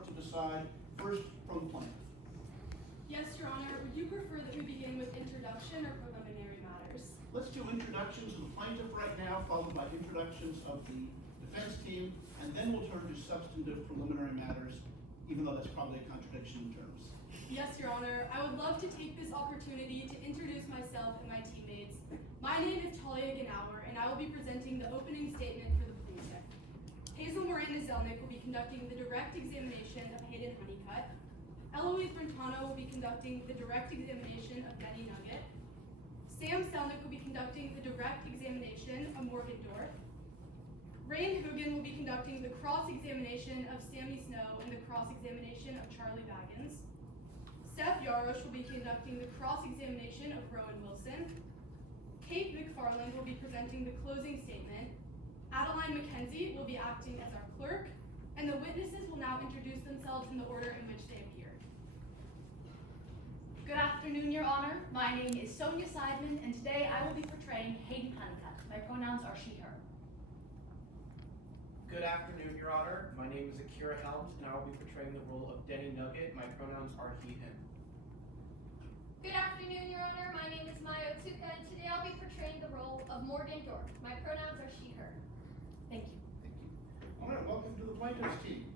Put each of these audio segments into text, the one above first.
to decide. First from the plaintiff. Yes, Your Honor. Would you prefer that we begin with introduction or preliminary matters? Let's do introductions of the plaintiff right now, followed by introductions of the defense team, and then we'll turn to substantive preliminary matters, even though that's probably a contradiction in terms. Yes, Your Honor. I would love to take this opportunity to introduce myself and my teammates. My name is Talia Ganauer, and I will be presenting the opening statement for the plaintiff. Hazel Miranda-Zelnick will be conducting the direct examination of Hayden Honeycutt. Eloise Brentano will be conducting the direct examination of Denny Nugget. Sam Selnick will be conducting the direct examination of Morgan Dorff. Rain Hoogan will be conducting the cross-examination of Sammy Snow and the cross-examination of Charlie Baggins. Steph Yarosh will be conducting the cross-examination of Rowan Wilson. Kate McFarland will be presenting the closing statement. Adeline McKenzie will be acting as our clerk, and the witnesses will now introduce themselves in the order in which they appear. Good afternoon, Your Honor. My name is Sonia Seidman, and today I will be portraying Hayden Honeycutt. My pronouns are she, her. Good afternoon, Your Honor. My name is Akira Helms, and I will be portraying the role of Denny Nugget. My pronouns are he, him. Good afternoon, Your Honor. My name is Maya Otsuka, and today I'll be portraying the role of Morgan Dorff. My pronouns are she, her. Thank you. Thank you. All right, welcome to the plaintiff's team.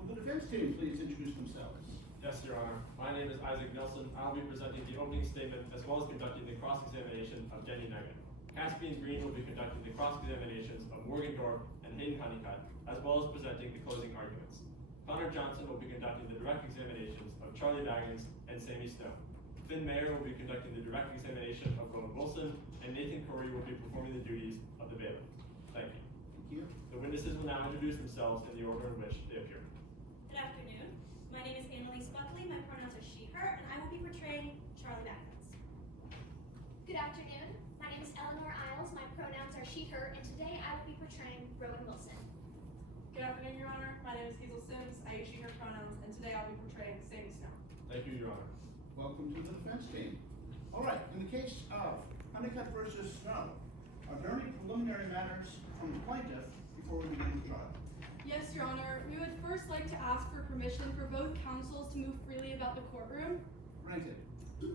Will the defense team please introduce themselves? Yes, Your Honor. My name is Isaac Nelson. I will be presenting the opening statement as well as conducting the cross-examination of Denny Nugget. Caspian Green will be conducting the cross-examinations of Morgan Dorff and Hayden Honeycutt, as well as presenting the closing arguments. Connor Johnson will be conducting the direct examinations of Charlie Baggins and Sammy Snow. Finn Mayer will be conducting the direct examination of Rowan Wilson, and Nathan Corey will be performing the duties of the bailiff. Thank you. Thank you. The witnesses will now introduce themselves in the order in which they appear. Good afternoon. My name is Annalise Buckley. My pronouns are she, her, and I will be portraying Charlie Baggins. Good afternoon. My name is Eleanor Isles. My pronouns are she, her, and today I will be portraying Rowan Wilson. Good afternoon, Your Honor. My name is Hazel Sims. I use she, her pronouns, and today I'll be portraying Sammy Snow. Thank you, Your Honor. Welcome to the defense team. All right, in the case of Honeycutt versus Snow, are there any preliminary matters from the plaintiff before we begin the trial? Yes, Your Honor. We would first like to ask for permission for both counsels to move freely about the courtroom. Granted.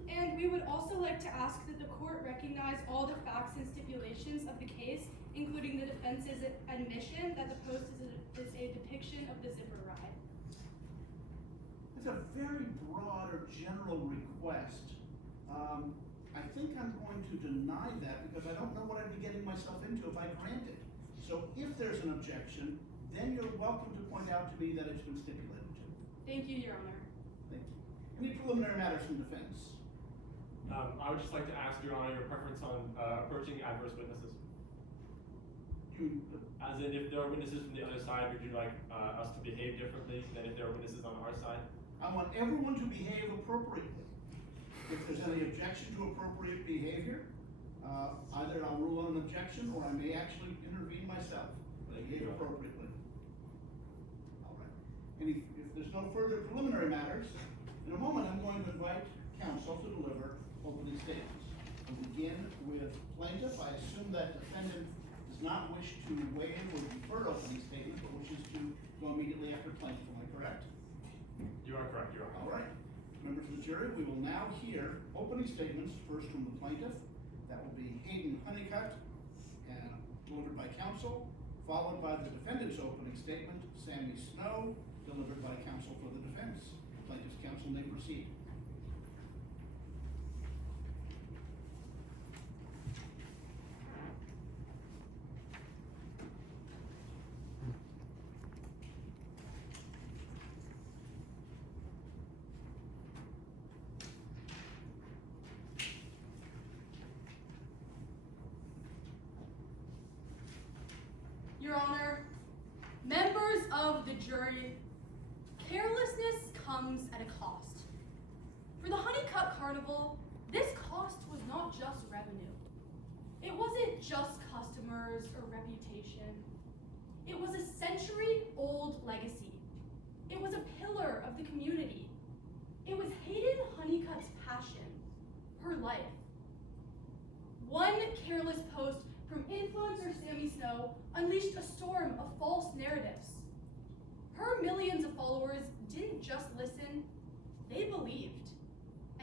And we would also like to ask that the court recognize all the facts and stipulations of the case, including the defense's admission that the post is a depiction of the zipper ride. It's a very broad or general request. I think I'm going to deny that because I don't know what I'd be getting myself into if I grant it. So if there's an objection, then you're welcome to point out to me that it's been stipulated to. Thank you, Your Honor. Thank you. Any preliminary matters from defense? I would just like to ask, Your Honor, your preference on approaching adverse witnesses. As in, if there are witnesses from the other side, would you like us to behave differently than if there are witnesses on our side? I want everyone to behave appropriately. If there's any objection to appropriate behavior, either I'll rule on an objection or I may actually intervene myself. Behave appropriately. All right. If there's no further preliminary matters, in a moment I'm going to invite counsel to deliver opening statements. We'll begin with plaintiff. I assume that defendant does not wish to waive or defer opening statement, but wishes to go immediately after plaintiff. Am I correct? You are correct, Your Honor. All right. Members of the jury, we will now hear opening statements, first from the plaintiff. That will be Hayden Honeycutt, and delivered by counsel, followed by the defendant's opening statement, Sammy Snow, delivered by counsel for the defense. Plaintiff's counsel may proceed. Your Honor, members of the jury, carelessness comes at a cost. For the Honeycutt Carnival, this cost was not just revenue. It wasn't just customers or reputation. It was a century-old legacy. It was a pillar of the community. It was Hayden Honeycutt's passion, her life. One careless post from influencer Sammy Snow unleashed a storm of false narratives. Her millions of followers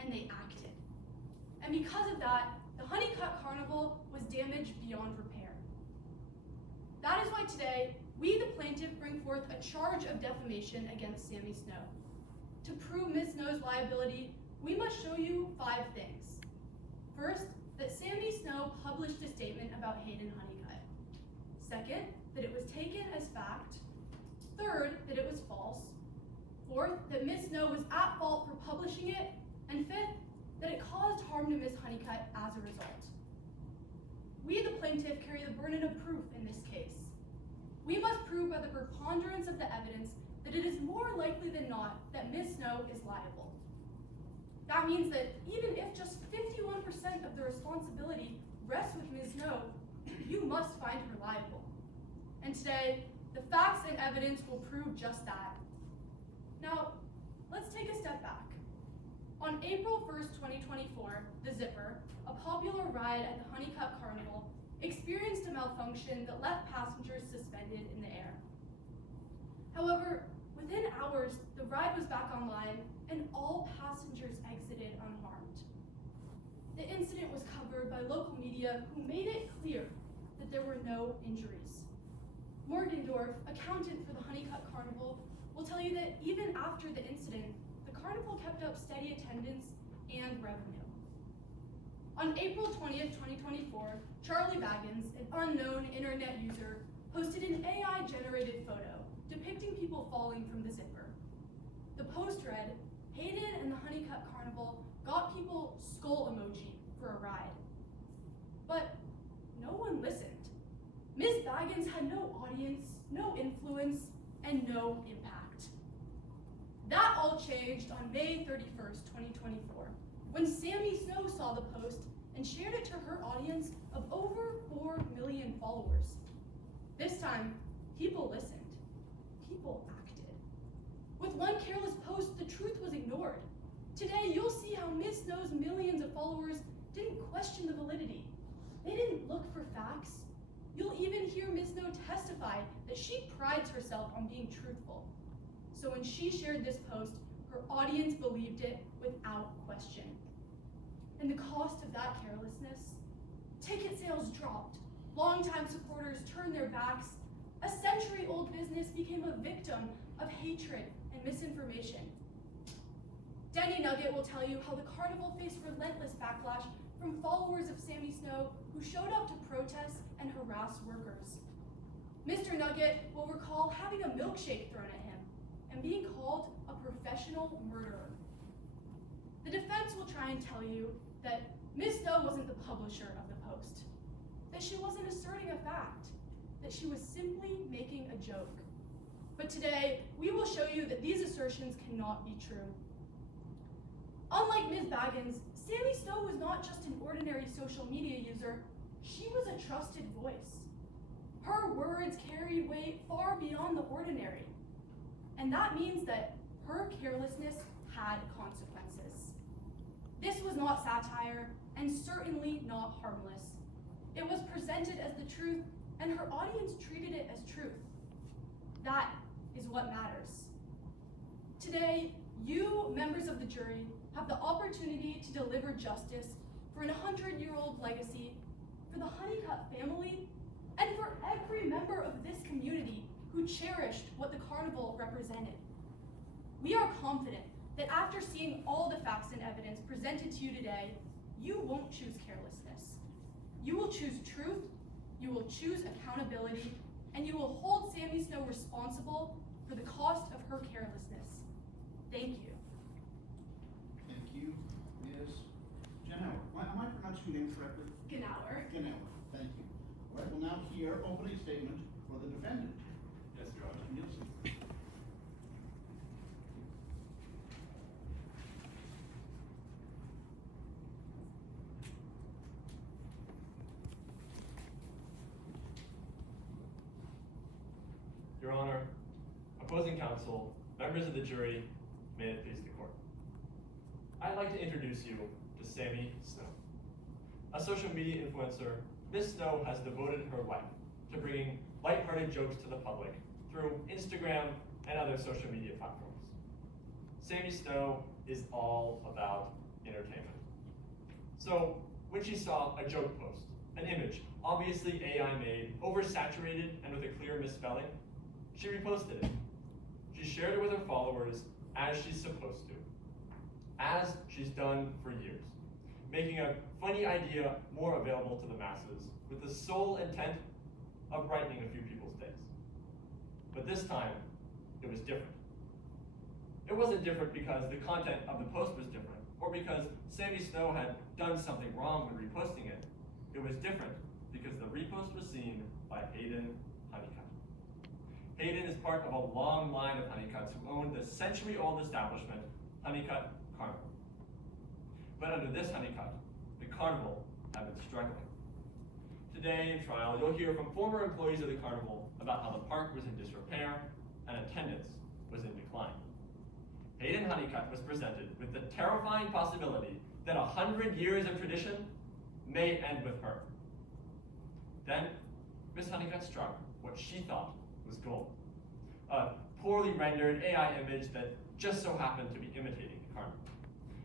and they acted. And because of that, the Honeycutt Carnival was damaged beyond repair. That is why today, we, the plaintiff, bring forth a charge of defamation against Sammy Snow. To prove Ms. Snow's liability, we must show you 5 things. First, that Sammy Snow published a statement about Hayden Honeycutt. Second, that it was taken as fact. Third, that it was false. Fourth, that Ms. Snow was at fault for publishing it. And fifth, that it caused harm to Ms. Honeycutt as a result. We, the plaintiff, carry the burden of proof in this case. We must prove by the preponderance of the evidence that it is more likely than not that Ms. Snow is liable. That means that even if just 51% of the responsibility rests with Ms. Snow, you must find her liable. And today, the facts and evidence will prove just that. Now, let's take a step back. On April 1st, 2024, the Zipper, a popular ride at the Honeycutt Carnival, experienced a malfunction that left passengers suspended in the air. However, within hours, the ride was back online and all passengers exited unharmed. The incident was covered by local media who made it clear that there were no injuries. Morgendorf, accountant for the Honeycutt Carnival, will tell you that even after the incident, the carnival kept up steady attendance and revenue. On April 20th, 2024, Charlie Baggins, an unknown internet user, posted an AI-generated photo depicting people falling from the Zipper. The post read, "Hayden and the Honeycutt Carnival got people skull emoji for a ride." But no one listened. Ms. Baggins had no audience, no influence, and no impact. That all changed on May 31st, 2024, when Sammy Snow saw the post and shared it to her audience of over 4 million followers. This time, people listened. People acted. With one careless post, the truth was ignored. Today, you'll see how Ms. Snow's millions of followers didn't question the validity. They didn't look for facts. You'll even hear Ms. Snow testify that she prides herself on being truthful. So when she shared this post, her audience believed it without question. And the cost of that carelessness? Ticket sales dropped, longtime supporters turned their backs, a century-old business became a victim of hatred and misinformation. Denny Nugget will tell you how the carnival faced relentless backlash from followers of Sammy Snow who showed up to protest and harass workers. Mr. Nugget will recall having a milkshake thrown at him and being called a professional murderer. The defense will try and tell you that Ms. Snow wasn't the publisher of the post, that she wasn't asserting a fact, that she was simply making a joke. But today, we will show you that these assertions cannot be true. Unlike Ms. Baggins, Sammy Snow was not just an ordinary social media user, she was a trusted voice. Her words carried weight far beyond the ordinary. And that means that her carelessness had consequences. This was not satire, and certainly not harmless. It was presented as the truth, and her audience treated it as truth. That is what matters. Today, you, members of the jury, have the opportunity to deliver justice for an 100-year-old legacy, for the Honeycutt family, and for every member of this community who cherished what the carnival represented. We are confident that after seeing all the facts and evidence presented to you today, you won't choose carelessness. You will choose truth, you will choose accountability, and you will hold Sammy Snow responsible for the cost of her carelessness. Thank you. Thank you, Ms. Genauer. Am I pronouncing your name correctly? Genauer. Genauer, thank you. All right, we'll now hear opening statement for the defendant. Yes, Your Honor. Nielsen. Your Honor, opposing counsel, members of the jury, may it please the court. I'd like to introduce you to Sammy Snow. A social media influencer, Ms. Snow has devoted her life to bringing lighthearted jokes to the public through Instagram and other social media platforms. Sammy Snow is all about entertainment. So when she saw a joke post, an image, obviously AI made, oversaturated, and with a clear misspelling, she reposted it. She shared it with her followers as she's supposed to, as she's done for years, making a funny idea more available to the masses with the sole intent of brightening a few people's days. But this time, it was different. It wasn't different because the content of the post was different, or because Sammy Snow had done something wrong when reposting it. It was different because the repost was seen by Hayden Honeycutt. Hayden is part of a long line of Honeycutts who owned the century-old establishment, Honeycutt Carnival. But under this Honeycutt, the carnival had been struggling. Today in trial, you'll hear from former employees of the carnival about how the park was in disrepair and attendance was in decline. Hayden Honeycutt was presented with the terrifying possibility that 100 years of tradition may end with her. Then, Miss Honeycutt struck what she thought was gold. A poorly rendered AI image that just so happened to be imitating the carnival.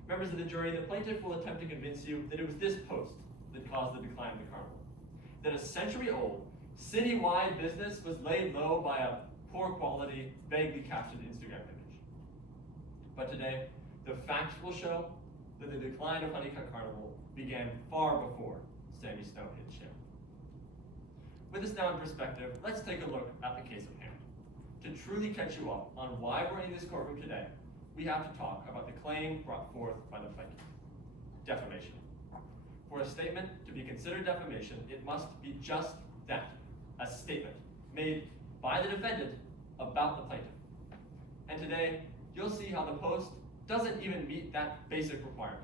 Members of the jury, the plaintiff will attempt to convince you that it was this post that caused the decline of the carnival. That a century-old, city-wide business was laid low by a poor quality, vaguely captioned Instagram image. But today, the facts will show that the decline of Honeycutt Carnival began far before Sammy Snow hit share. With this now in perspective, let's take a look at the case at hand. To truly catch you up on why we're in this courtroom today, we have to talk about the claim brought forth by the plaintiff: defamation. For a statement to be considered defamation, it must be just that, a statement made by the defendant about the plaintiff. And today, you'll see how the post doesn't even meet that basic requirement.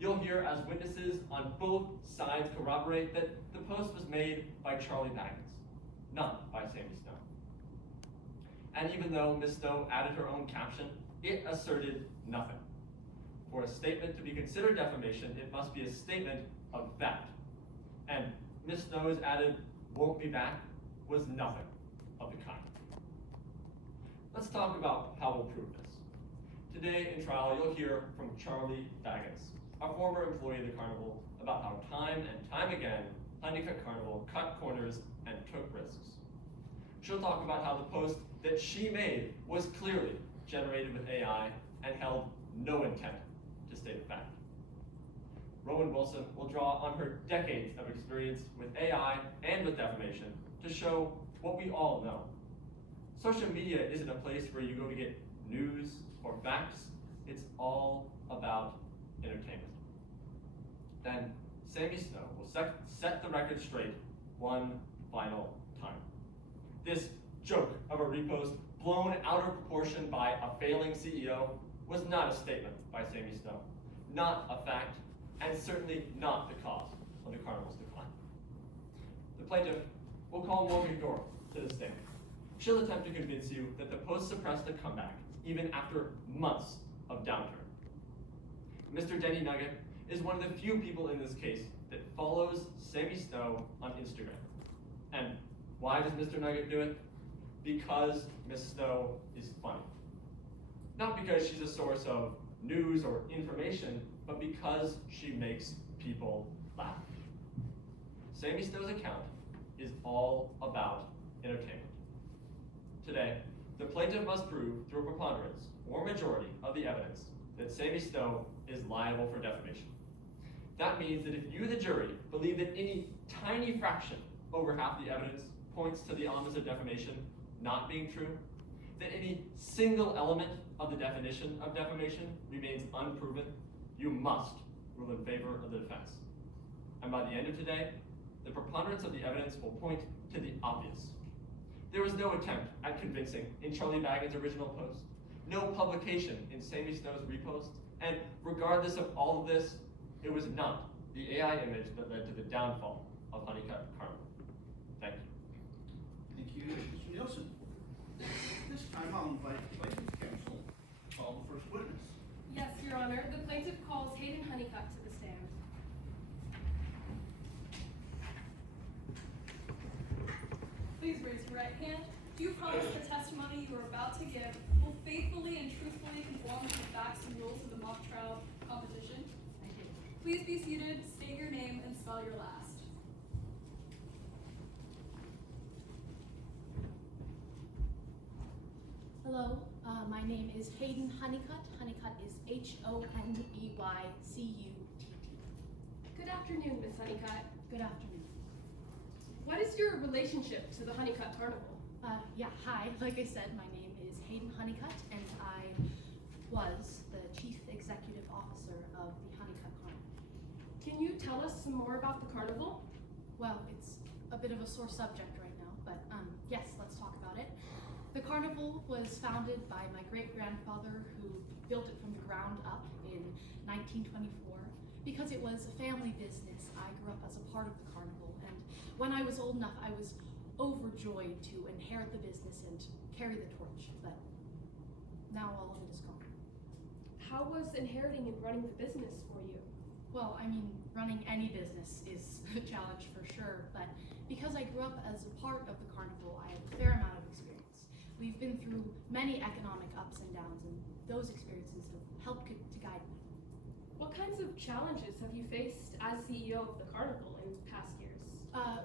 You'll hear as witnesses on both sides corroborate that the post was made by Charlie Baggins, not by Sammy Snow. And even though Ms. Snow added her own caption, it asserted nothing. For a statement to be considered defamation, it must be a statement of fact. And Ms. Snow's added "won't be back" was nothing of the kind. Let's talk about how we'll prove this. Today in trial, you'll hear from Charlie Baggins, a former employee of the carnival, about how time and time again, Honeycutt Carnival cut corners and took risks. She'll talk about how the post that she made was clearly generated with AI and held no intent to state a fact. Rowan Wilson will draw on her decades of experience with AI and with defamation to show what we all know. Social media isn't a place where you go to get news or facts. It's all about entertainment. Then Sammy Snow will set the record straight one final time. This joke of a repost blown out of proportion by a failing CEO was not a statement by Sammy Snow, not a fact, and certainly not the cause of the carnival's decline. The plaintiff will call Morgan Dorff to the stand. She'll attempt to convince you that the post suppressed a comeback even after months of downturn. Mr. Denny Nugget is one of the few people in this case that follows Sammy Snow on Instagram. And why does Mr. Nugget do it? Because Miss Snow is funny. Not because she's a source of news or information, but because she makes people laugh. Sammy Snow's account is all about entertainment. Today, the plaintiff must prove through a preponderance or majority of the evidence that Sammy Snow is liable for defamation. That means that if you, the jury, believe that any tiny fraction over half the evidence points to the elements of defamation not being true, that any single element of the definition of defamation remains unproven, you must rule in favor of the defense. And by the end of today, the preponderance of the evidence will point to the obvious. There was no attempt at convincing in Charlie Baggins' original post, no publication in Sammy Snow's repost, and regardless of all of this, it was not the AI image that led to the downfall of Honeycutt Carnival. Thank you. Thank you, Mr. Nielsen. This time I'll invite plaintiff's counsel to call the first witness. Yes, Your Honor. The plaintiff calls Hayden Honeycutt to the stand. Please raise your right hand. Do you promise the testimony you are about to give will faithfully and truthfully conform to the facts and rules of the mock trial competition? Please be seated, state your name, and spell your last. Hello, my name is Hayden Honeycutt. Honeycutt is Honeycutt. Good afternoon, Miss Honeycutt. Good afternoon. What is your relationship to the Honeycutt Carnival? Yeah, hi. Like I said, my name is Hayden Honeycutt, and I was the Chief Executive Officer of the Honeycutt Carnival. Can you tell us some more about the carnival? Well, it's a bit of a sore subject right now, but yes, let's talk about it. The carnival was founded by my great-grandfather, who built it from the ground up in 1924. Because it was a family business, I grew up as a part of the carnival, and when I was old enough, I was overjoyed to inherit the business and carry the torch, but now all of it is gone. How was inheriting and running the business for you? Well, I mean, running any business is a challenge for sure, but because I grew up as a part of the carnival, I have a fair amount of experience. We've been through many economic ups and downs, and those experiences have helped to guide me. What kinds of challenges have you faced as CEO of the carnival in past years?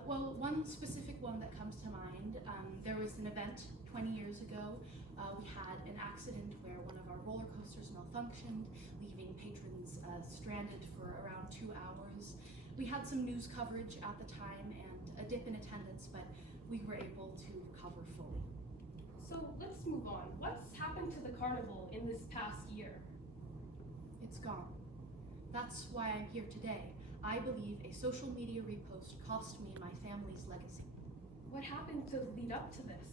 Well, one specific one that comes to mind, there was an event 20 years ago. We had an accident where one of our roller coasters malfunctioned, leaving patrons stranded for around 2 hours. We had some news coverage at the time and a dip in attendance, but we were able to recover fully. So let's move on. What's happened to the carnival in this past year? It's gone. That's why I'm here today. I believe a social media repost cost me my family's legacy. What happened to lead up to this?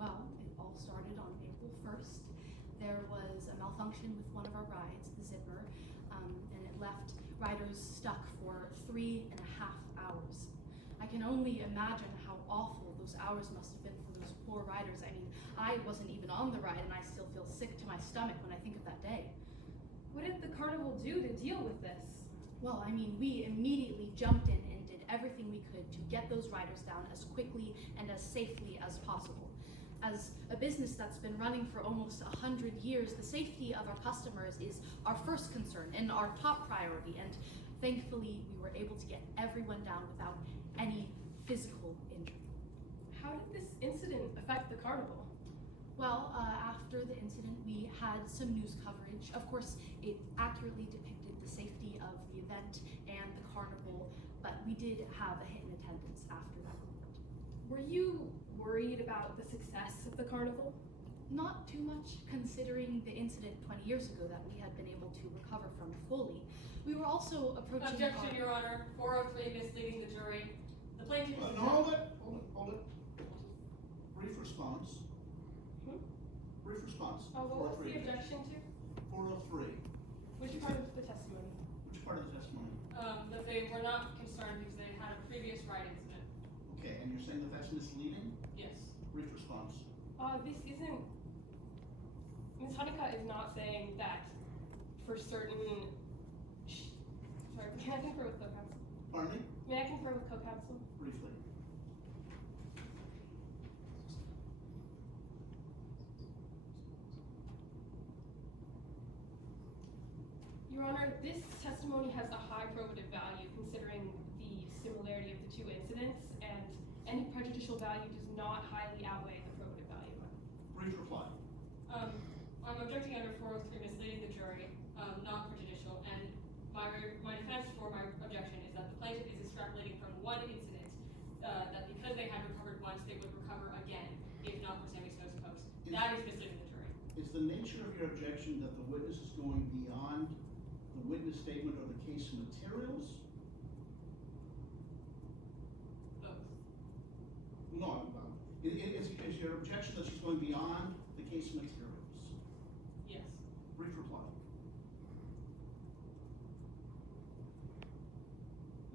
Well, it all started on April 1st. There was a malfunction with one of our rides, the Zipper, and it left riders stuck for 3.5 hours. I can only imagine how awful those hours must have been for those poor riders. I mean, I wasn't even on the ride, and I still feel sick to my stomach when I think of that day. What did the carnival do to deal with this? Well, I mean, we immediately jumped in and did everything we could to get those riders down as quickly and as safely as possible. As a business that's been running for almost 100 years, the safety of our customers is our first concern and our top priority, and thankfully we were able to get everyone down without any physical injury. How did this incident affect the carnival? Well, after the incident, we had some news coverage. Of course, it accurately depicted the safety of the event and the carnival, but we did have a hit in attendance after that report. Were you worried about the success of the carnival? Not too much, considering the incident 20 years ago that we had been able to recover from fully. We were also approaching Objection, Your Honor. 403 misleading the jury. The plaintiff is... Hold it. Brief response. Brief response. What was the 403. objection to? 403. Which part of the testimony? Which part of the testimony? that they were not concerned because they had a previous ride incident. Okay, and you're saying that that's misleading? Yes. Brief response. This isn't. Ms. Honeycutt is not saying that for certain. Sorry, can I confer with co-counsel? Pardon me? May I confer with co-counsel? Briefly. Your Honor, this testimony has a high probative value considering the similarity of the two incidents, and any prejudicial value does not highly outweigh the probative value. Brief reply. I'm objecting under 403 misleading the jury, not prejudicial, and my defense for my objection is that the plaintiff is extrapolating from one incident that because they had recovered once, they would recover again, if not for semi-snows post. That is misleading the jury. Is the nature of your objection that the witness is going beyond the witness statement or the case materials? Both. No, is your objection that she's going beyond the case materials? Yes. Brief reply.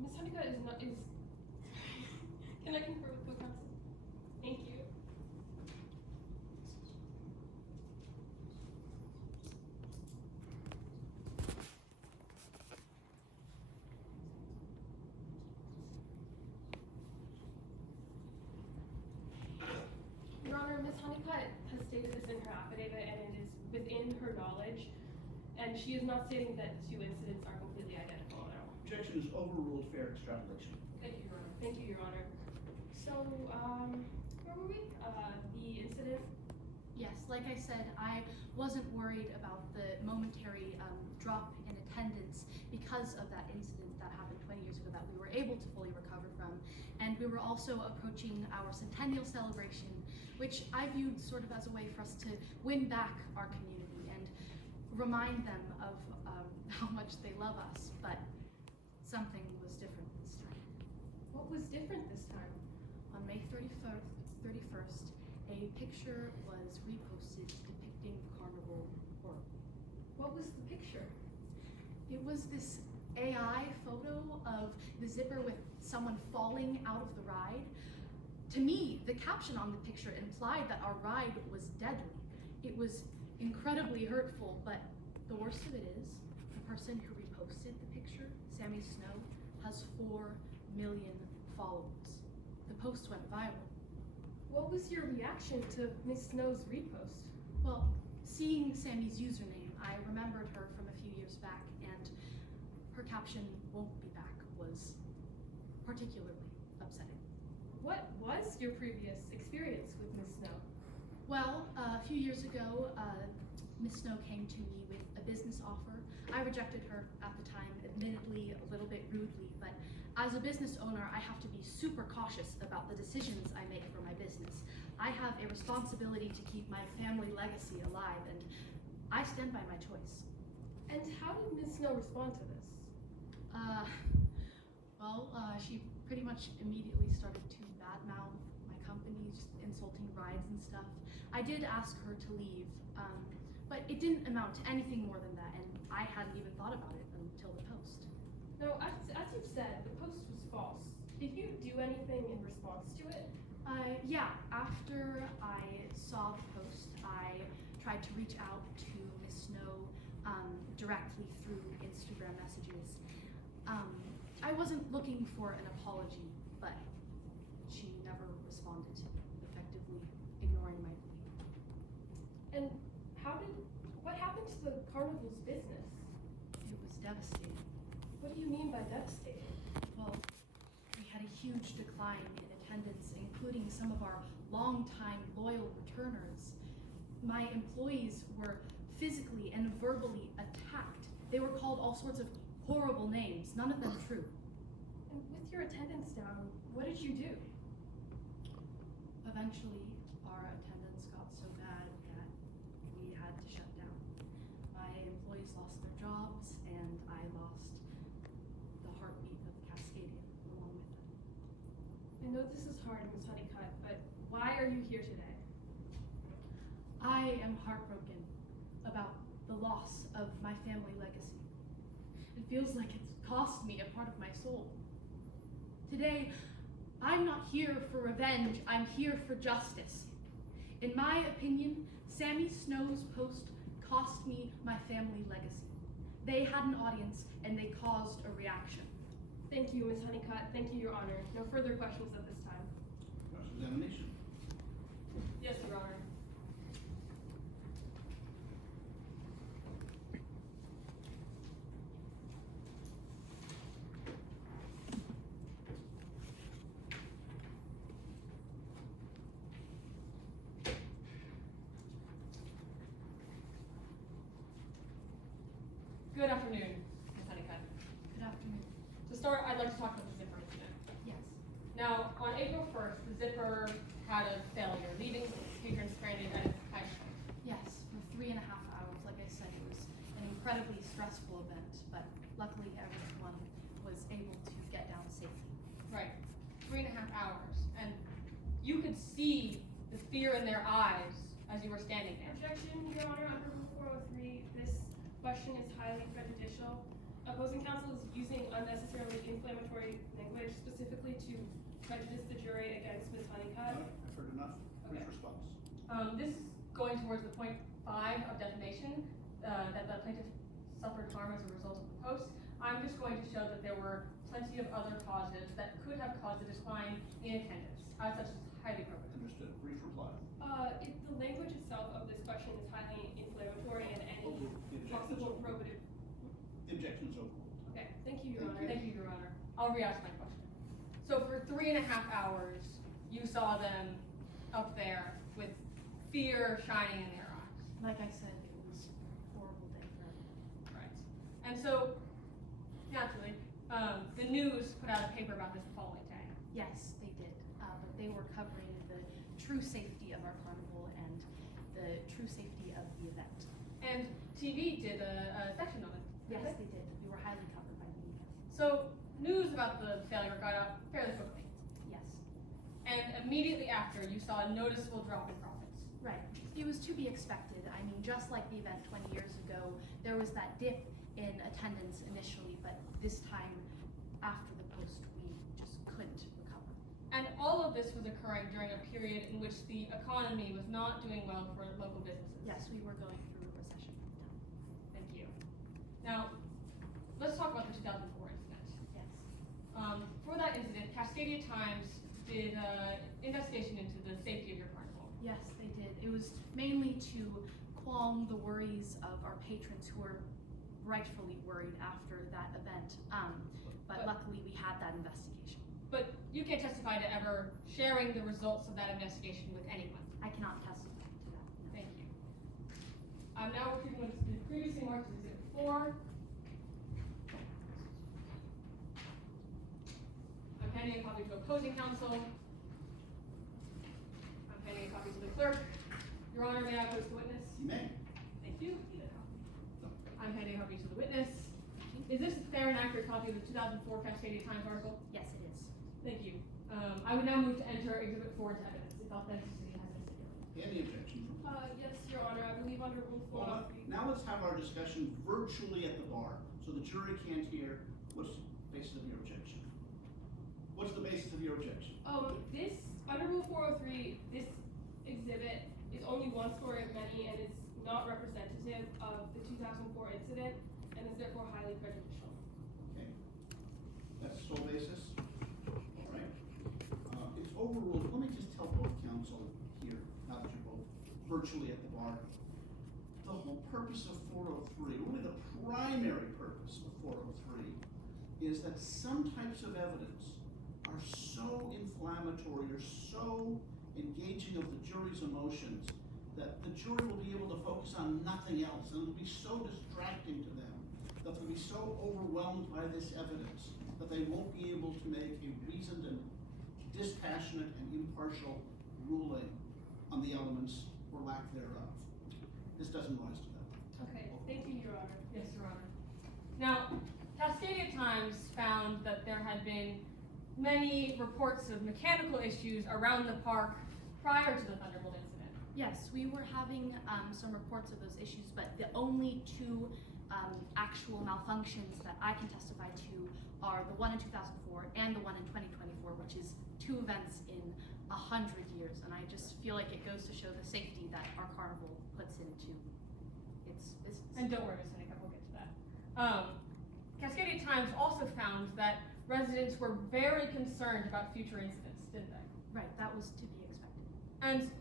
Ms. Honeycutt is not. Can I confer with co-counsel? Thank you. Your Honor, Ms. Honeycutt has stated this in her affidavit, and it is within her knowledge and she is not stating that the two incidents are completely identical at all. Objection is overruled, fair extrapolation. Thank you, Your Honor. Thank you, Your Honor. So, where were we? The incident? Yes, like I said, I wasn't worried about the momentary drop in attendance because of that incident that happened 20 years ago that we were able to fully recover from. And we were also approaching our centennial celebration, which I viewed sort of as a way for us to win back our community and remind them of how much they love us. But something was different this time. What was different this time? On May 31st, a picture was reposted depicting carnival horror. What was the picture? It was this AI photo of the zipper with someone falling out of the ride. To me, the caption on the picture implied that our ride was deadly. It was incredibly hurtful, but the worst of it is, the person who reposted the picture, Sammy Snow, has 4 million followers. The post went viral. What was your reaction to Miss Snow's repost? Well, seeing Sammy's username, I remembered her from a few years back, and her caption, "Won't be back," was particularly upsetting. What was your previous experience with Miss Snow? Well, a few years ago, Miss Snow came to me with a business offer. I rejected her at the time, admittedly a little bit rudely, but as a business owner, I have to be super cautious about the decisions I make for my business. I have a responsibility to keep my family legacy alive, and I stand by my choice. And how did Miss Snow respond to this? She pretty much immediately started to badmouth my company, just insulting rides and stuff. I did ask her to leave, but it didn't amount to anything more than that, and I hadn't even thought about it until the post. No, as you've said, the post was false. Did you do anything in response to it? Yeah, after I saw the post, I tried to reach out to Miss Snow directly through Instagram messages. I wasn't looking for an apology, but she never responded, effectively ignoring my plea. And what happened to the carnival's business? It was devastating. What do you mean by devastating? Well, we had a huge decline in attendance, including some of our longtime loyal returners. My employees were physically and verbally attacked. They were called all sorts of horrible names, none of them true. And with your attendance down, what did you do? Eventually, our attendance got so bad that we had to shut down. My employees lost their jobs, and I lost the heartbeat of Cascadia along with them. I know this is hard, Miss Honeycutt, but why are you here today? I am heartbroken about the loss of my family legacy. It feels like it's cost me a part of my soul. Today, I'm not here for revenge, I'm here for justice. In my opinion, Sammy Snow's post cost me my family legacy. They had an audience and they caused a reaction. Thank you, Miss Honeycutt. Thank you, Your Honor. No further questions at this time. Cross-examination. Yes, Your Honor. Good afternoon, Ms. Honeycutt. Good afternoon. To start, I'd like to talk about the zipper incident. Yes. Now, on April 1st, the zipper had a failure, leaving patrons stranded at its high point. Yes, for 3.5 hours. Like I said, it was an incredibly stressful event, but luckily everyone was able to get down safely. Right, 3.5 hours, and you could see the fear in their eyes as you were standing there. Objection, Your Honor, under Rule 403, this question is highly prejudicial. Opposing counsel is using unnecessarily inflammatory language specifically to prejudice the jury against Ms. Honeycutt. I've heard enough. Brief Okay. response. This is going towards the point 5 of defamation, that the plaintiff suffered harm as a result of the post. I'm just going to show that there were plenty of other causes that could have caused a decline in attendance. As such, it's highly probative. Understood. Brief reply. The language itself of this question is highly inflammatory, and any The objection is possible over. I'll re-ask my question. So for 3.5 hours, you saw them up there with fear shining in their eyes. Like I said, it was a horrible day for everyone. Right. And so, naturally, the news put out a paper about this the following day. Yes, they did, but they were covering the true safety of our carnival and the true safety of the event. And TV did a section on it. Yes, they did. We were highly covered by the media. So, news about the failure got out fairly quickly. Yes. And immediately after, you saw a noticeable drop in profits. Right. It was to be expected. I mean, just like the event 20 years ago, there was that dip in attendance initially, but this time, after the post, we just couldn't recover. And all of this was occurring during a period in which the economy was not doing well for local businesses. Yes, we were going through a recession. Thank you. Now, let's talk about the 2004 incident. Yes. For that incident, Cascadia Times did an investigation into the safety of your carnival. Yes, they did. It was mainly to calm the worries of our patrons who were rightfully worried after that event. But luckily we had that investigation. But you can't testify to ever sharing the results of that investigation with anyone. I cannot testify to that. No. Thank you. I'm now repeating what is previously marked as Exhibit 4. I'm handing a copy to opposing counsel. I'm handing a copy to the clerk. Your Honor, may I oppose the witness? You may. Thank you. I'm handing a copy to the witness. Is this a fair and accurate copy of the 2004 Cascadia Times article? Yes, it is. Thank you. I would now move to enter Exhibit 4 into evidence if authenticity has been stipulated. Any objection from? Yes, Your Honor, I believe under Rule Hold on. 403. Now let's have our discussion virtually at the bar, so the jury can't hear. What's the basis of your objection? What's the basis of your objection? This, under Rule 403, this exhibit is only one story of many and is not representative of the 2004 incident and is therefore highly prejudicial. Okay. That's the sole basis? All right. It's overruled. Let me just tell both counsel here, now that you're both virtually at the bar. The whole purpose of 403, really the primary purpose of 403, is that some types of evidence are so inflammatory or so engaging of the jury's emotions that the jury will be able to focus on nothing else, and it'll be so distracting to them, that they'll be so overwhelmed by this evidence that they won't be able to make a reasoned and dispassionate and impartial ruling on the elements or lack thereof. This doesn't rise to that. Okay, thank you, Your Honor. Yes, Your Honor. Now, Cascadia Times found that there had been many reports of mechanical issues around the park prior to the Thunderbolt incident. Yes, we were having some reports of those issues, but the only two actual malfunctions that I can testify to are the one in 2004 and the one in 2024, which is 2 events in 100 years. And I just feel like it goes to show the safety that our carnival puts into its business. And don't worry, Ms. Honeycutt, we'll get to that. Cascadia Times also found that residents were very concerned about future incidents, didn't they? Right, that was to be expected. And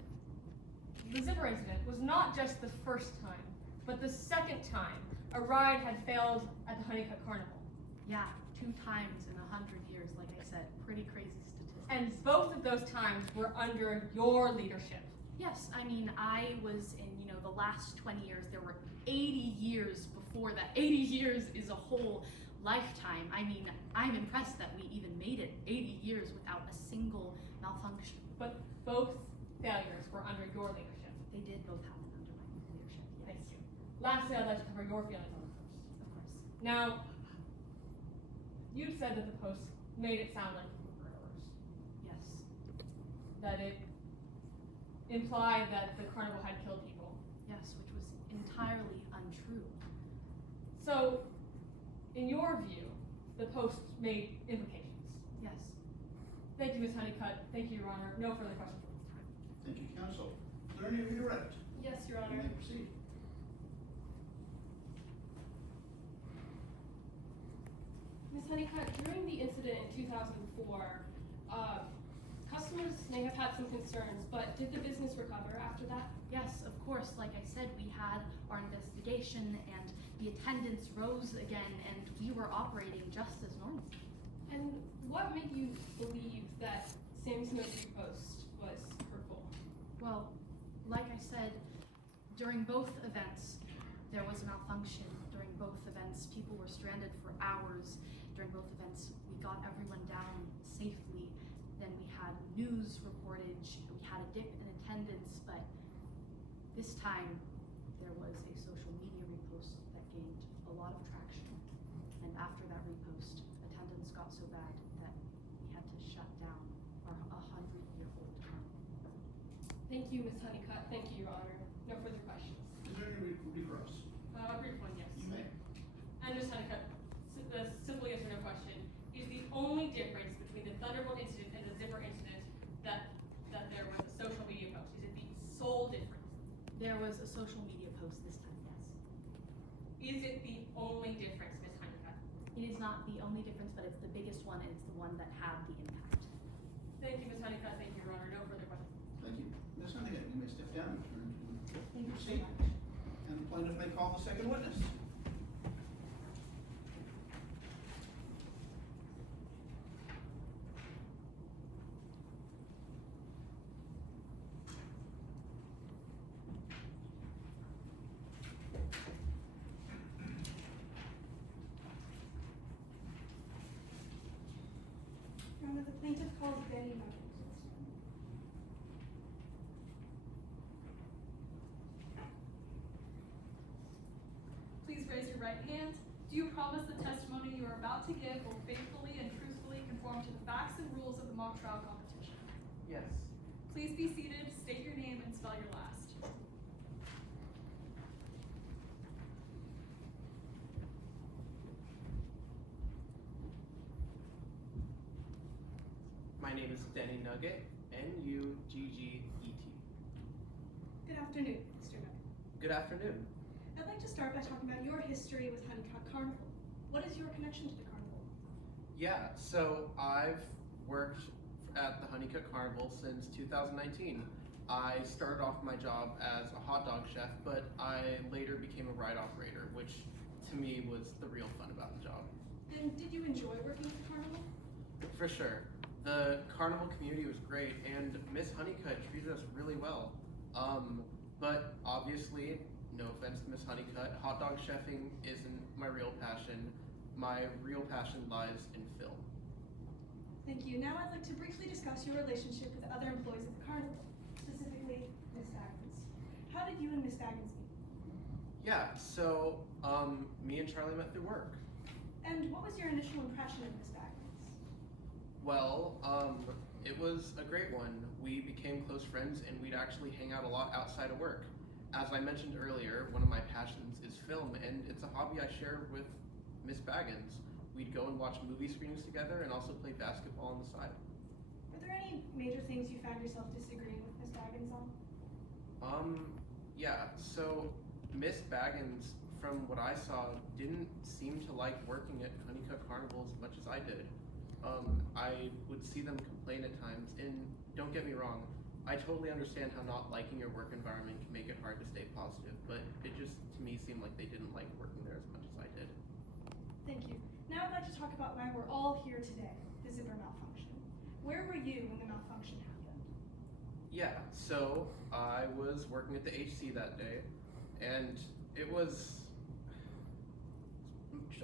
the zipper incident was not just the first time, but the second time a ride had failed at the Honeycutt Carnival. Yeah, 2 times in 100 years, like I said, pretty crazy statistics. And both of those times were under your leadership. Yes, I mean, I was in, the last 20 years, there were 80 years before that. 80 years is a whole lifetime. I mean, I'm impressed that we even made it 80 years without a single malfunction. But both failures were under your leadership. They did both happen under my leadership, yes. Thank you. Lastly, I'd like to cover your feelings on the post. Of course. Now, you said that the post made it sound like you were murderers. Yes. That it implied that the carnival had killed people. Yes, which was entirely untrue. So, in your view, the post made implications. Yes. Thank you, Ms. Honeycutt. Thank you, Your Honor. No further questions at this time. Thank you, counsel. Attorney redirect. Yes, Your You Honor. may proceed. Ms. Honeycutt, during the incident in 2004, customers may have had some concerns, but did the business recover after that? Yes, of course. Like I said, we had our investigation and the attendance rose again and we were operating just as normal. And what made you believe that Sammy Snow's repost was hurtful? Well, like I said, during both events, there was a malfunction. During both events, people were stranded for hours. During both events, we got everyone down safely. Then we had news reportage. We had a dip in attendance, but this time there was a social media repost that gained a lot of traction. And after that repost, attendance got so bad that we had to shut down our 100-year-old carnival. Thank you, Ms. Honeycutt. Thank you, Your Honor. No further questions. Is there any recourse? A brief one, yes. You may. And Ms. Honeycutt, the simple yes or no question, is the only difference between the Thunderbolt incident and the Zipper incident that there was a social media post? Is it the sole difference? There was a social media post this time, yes. Is it the only difference, Ms. Honeycutt? It is not the only difference, but it's the biggest one, and it's the one that had the impact. Thank you, Ms. Honeycutt. Thank you, Your Honor. No further questions. Thank you. Ms. Honeycutt, you may step down and turn to Thank you your so seat. much. And the plaintiff may call the second witness. Your Honor, the plaintiff calls Benny Nugget. Please raise your right hand. Do you promise the testimony you are about to give will faithfully and truthfully conform to the facts and rules of the mock trial competition? Yes. Please be seated, state your name, and spell your last. My name is Denny Nugget, N-U-G-G-E-T. Good afternoon, Mr. Nugget. Good afternoon. I'd like to start by talking about your history with Honeycutt Carnival. What is your connection to the carnival? Yeah, so I've worked at the Honeycutt Carnival since 2019. I started off my job as a hot dog chef, but I later became a ride operator, which to me was the real fun about the job. And did you enjoy working at the carnival? For sure. The carnival community was great, and Miss Honeycutt treated us really well. But obviously, no offense to Miss Honeycutt, hot dog chefing isn't my real passion. My real passion lies in film. Thank you. Now I'd like to briefly discuss your relationship with other employees of the carnival, specifically Miss Baggins. How did you and Miss Baggins meet? Yeah, so me and Charlie met through work. And what was your initial impression of Miss Baggins? Well, it was a great one. We became close friends and we'd actually hang out a lot outside of work. As I mentioned earlier, one of my passions is film, and it's a hobby I share with Miss Baggins. We'd go and watch movie screenings together and also play basketball on the side. Were there any major things you found yourself disagreeing with Miss Baggins on? Yeah, so Miss Baggins, from what I saw, didn't seem to like working at Honeycutt Carnival as much as I did. I would see them complain at times, and don't get me wrong, I totally understand how not liking your work environment can make it hard to stay positive, but it just, to me, seemed like they didn't like working there as much as I did. Thank you. Now I'd like to talk about why we're all here today, the zipper malfunction. Where were you when the malfunction happened? Yeah, so I was working at the HC that day, and it was,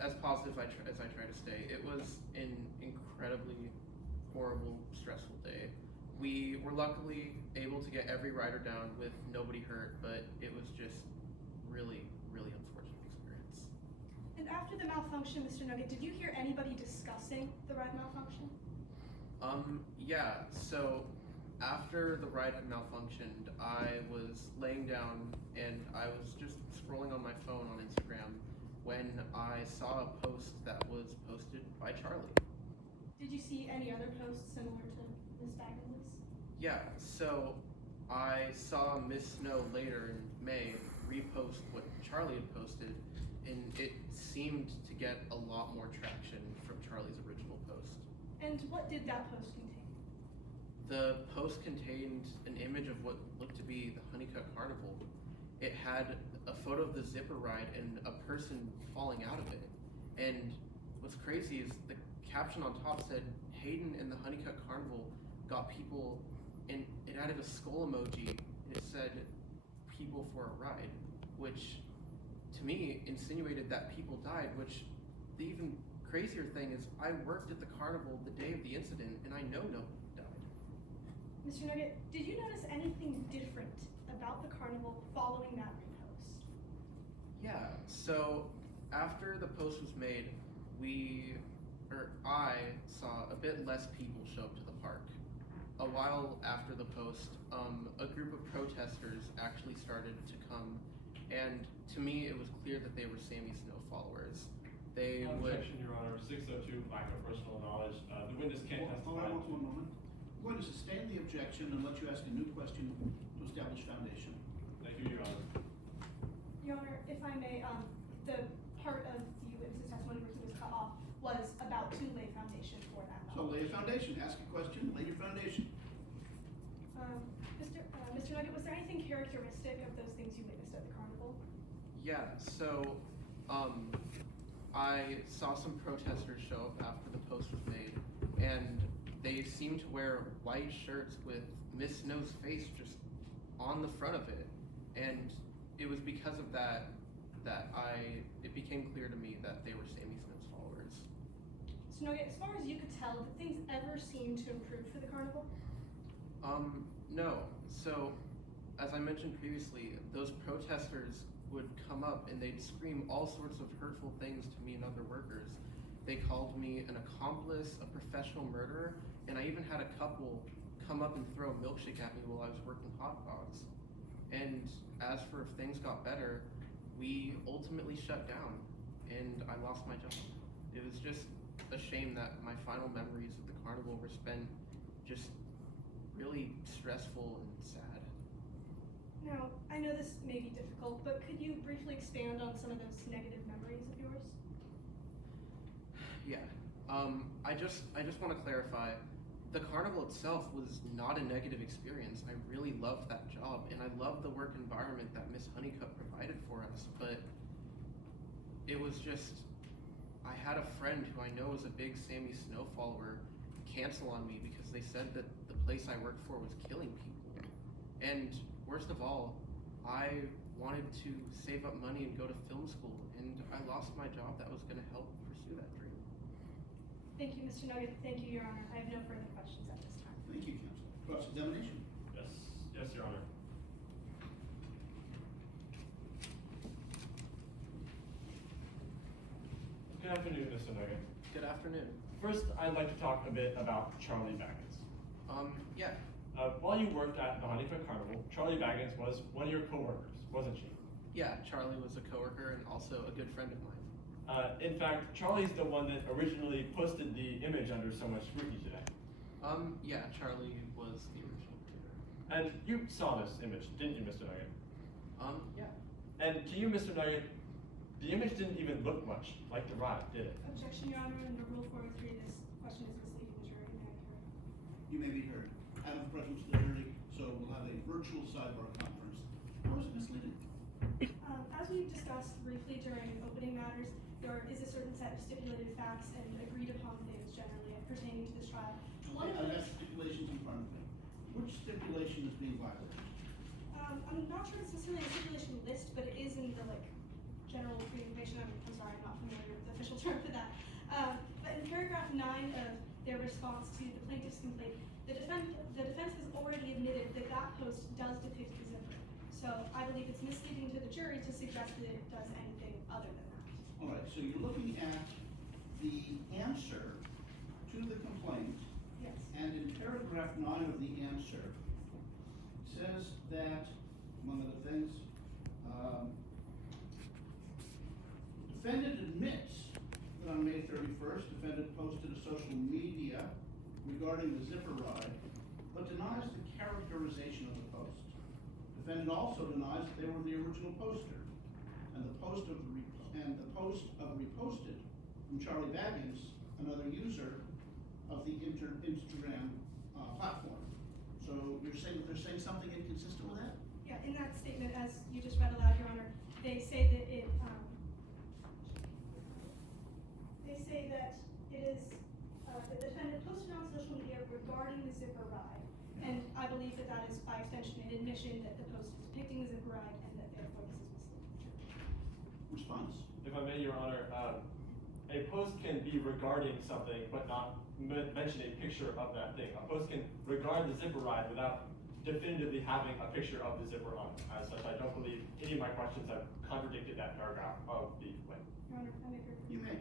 as positive as I try to stay, it was an incredibly horrible, stressful day. We were luckily able to get every rider down with nobody hurt, but it was just really, really unfortunate experience. And after the malfunction, Mr. Nugget, did you hear anybody discussing the ride malfunction? Yeah, so after the ride had malfunctioned, I was laying down and I was just scrolling on my phone on Instagram when I saw a post that was posted by Charlie. Did you see any other posts similar to Ms. Baggins'? Yeah, so I saw Miss Snow later in May repost what Charlie had posted, and it seemed to get a lot more traction from Charlie's original post. And what did that post contain? The post contained an image of what looked to be the Honeycutt Carnival. It had a photo of the zipper ride and a person falling out of it. And what's crazy is the caption on top said, Hayden and the Honeycutt Carnival got people, and it added a skull emoji, and it said, people for a ride, which to me insinuated that people died, which the even crazier thing is I worked at the carnival the day of the incident, and I know nobody died. Mr. Nugget, did you notice anything different about the carnival following that repost? Yeah, so after the post was made, I saw a bit less people show up to the park. A while after the post, a group of protesters actually started to come, and to me it was clear that they were Sammy Snow followers. They would... Objection, Your Honor, 602, lack of personal knowledge. The witness can't Hold testify. on one moment. I'm going to sustain the objection and let you ask a new question to establish foundation. Thank you, Your Honor. Your Honor, if I may, the part of the witness's testimony where he was cut off was about to lay foundation for that. So lay a foundation, ask a question, lay your foundation. Mr. Nugget, was there anything characteristic of those things you witnessed at the carnival? Yeah, so I saw some protesters show up after the post was made, and they seemed to wear white shirts with Miss Snow's face just on the front of it, and it was because of that it became clear to me that they were Sammy Snow's followers. Mr. Nugget, as far as you could tell, did things ever seem to improve for the carnival? No. So, as I mentioned previously, those protesters would come up and they'd scream all sorts of hurtful things to me and other workers. They called me an accomplice, a professional murderer, and I even had a couple come up and throw a milkshake at me while I was working hot dogs. And as for if things got better, we ultimately shut down and I lost my job. It was just a shame that my final memories of the carnival were spent just really stressful and sad. Now, I know this may be difficult, but could you briefly expand on some of those negative memories of yours? Yeah. I just want to clarify, the carnival itself was not a negative experience. I really loved that job, and I loved the work environment that Miss Honeycutt provided for us, but it was just, I had a friend who I know is a big Sammy Snow follower cancel on me because they said that the place I worked for was killing people. And worst of all, I wanted to save up money and go to film school, and I lost my job that was going to help pursue that dream. Thank you, Mr. Nugget. Thank you, Your Honor. I have no further questions at this time. Thank you, counsel. Cross-examination. Yes, yes, Your Honor. Good afternoon, Mr. Nugget. Good afternoon. First, I'd like to talk a bit about Charlie Baggins. Yeah. While you worked at the Honeycutt Carnival, Charlie Baggins was one of your coworkers, wasn't she? Yeah, Charlie was a coworker and also a good friend of mine. In fact, Charlie's the one that originally posted the image under so much scrutiny today. Yeah, Charlie was the original creator. And you saw this image, didn't you, Mr. Nugget? Yeah. And to you, Mr. Nugget, the image didn't even look much like the ride, did it? Objection, Your Honor. Under Rule 403, this question is misleading the jury. May I hear it? You may be heard. Out of the presence of the jury, so we'll have a virtual sidebar conference. How is it misleading? As we discussed briefly during opening matters, there is a certain set of stipulated facts and agreed upon things generally pertaining to this trial. One of I've those, got stipulations in front of me. Which stipulation is being violated? I'm not sure it's necessarily a stipulation list, but it is in the general information. I'm sorry, I'm not familiar with the official term for that. But in paragraph 9 of their response to the plaintiff's complaint, the defense has already admitted that that post does depict the zipper. So I believe it's misleading to the jury to suggest that it does anything other than that. All right, so you're looking at the answer to the complaint, Yes. and in paragraph 9 of the answer, it says that, among other things, defendant admits that on May 31st, defendant posted a social media regarding the zipper ride, but denies the characterization of the post. Defendant also denies that they were the original poster, and the post of reposted from Charlie Baggins, another user of the Instagram platform. So you're saying that they're saying something inconsistent with that? Yeah, in that statement, as you just read aloud, Your Honor, they say that regarding the zipper ride. And I believe that that is by extension an admission that the post is depicting the zipper ride and that therefore this is misleading. Response. If I may, Your Honor, a post can be regarding something but not mention a picture of that thing. A post can regard the zipper ride without definitively having a picture of the zipper on it. As such, I don't believe any of my questions have contradicted that paragraph of the complaint. Your Honor, if I may briefly. You may.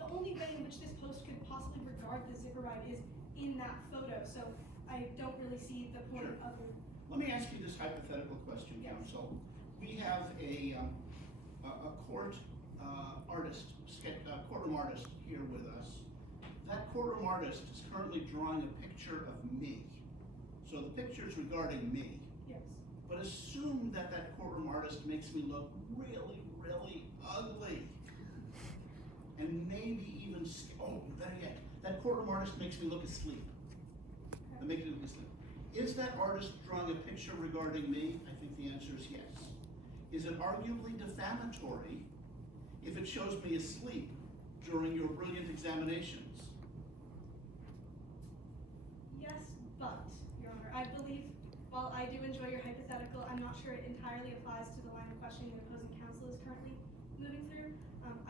The only way in which this post could possibly regard the zipper ride is in that photo, so I don't really see the point Sure. of it. Let me ask you this hypothetical question, Yes. counsel. We have a court artist, courtroom artist here with us. That courtroom artist is currently drawing a picture of me. So the picture is regarding me. Yes. But assume that that courtroom artist makes me look really, really ugly. And maybe even, better yet, that courtroom artist makes me look asleep. They make me look asleep. Is that artist drawing a picture regarding me? I think the answer is yes. Is it arguably defamatory if it shows me asleep during your brilliant examinations? Yes, but, Your Honor, I believe, while I do enjoy your hypothetical, I'm not sure it entirely applies to the line of questioning that opposing counsel is currently moving through.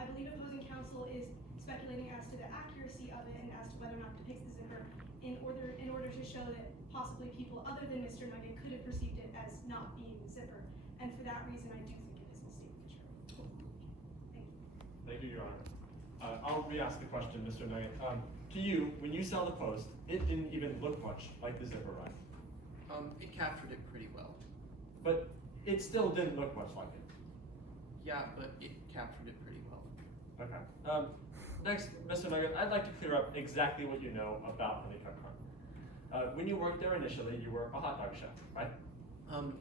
I believe opposing counsel is speculating as to the accuracy of it and as to whether or not it depicts the zipper in order to show that possibly people other than Mr. Nugget could have perceived it as not being the zipper. And for that reason, I do think it is misstating the truth. Thank you. Thank you, Your Honor. I'll re-ask the question, Mr. Nugget. To you, when you saw the post, it didn't even look much like the zipper ride. It captured it pretty well. But it still didn't look much like it. Yeah, but it captured it pretty well. Okay. Next, Mr. Nugget, I'd like to clear up exactly what you know about Honeycutt Carnival. When you worked there initially, you were a hot dog chef, right?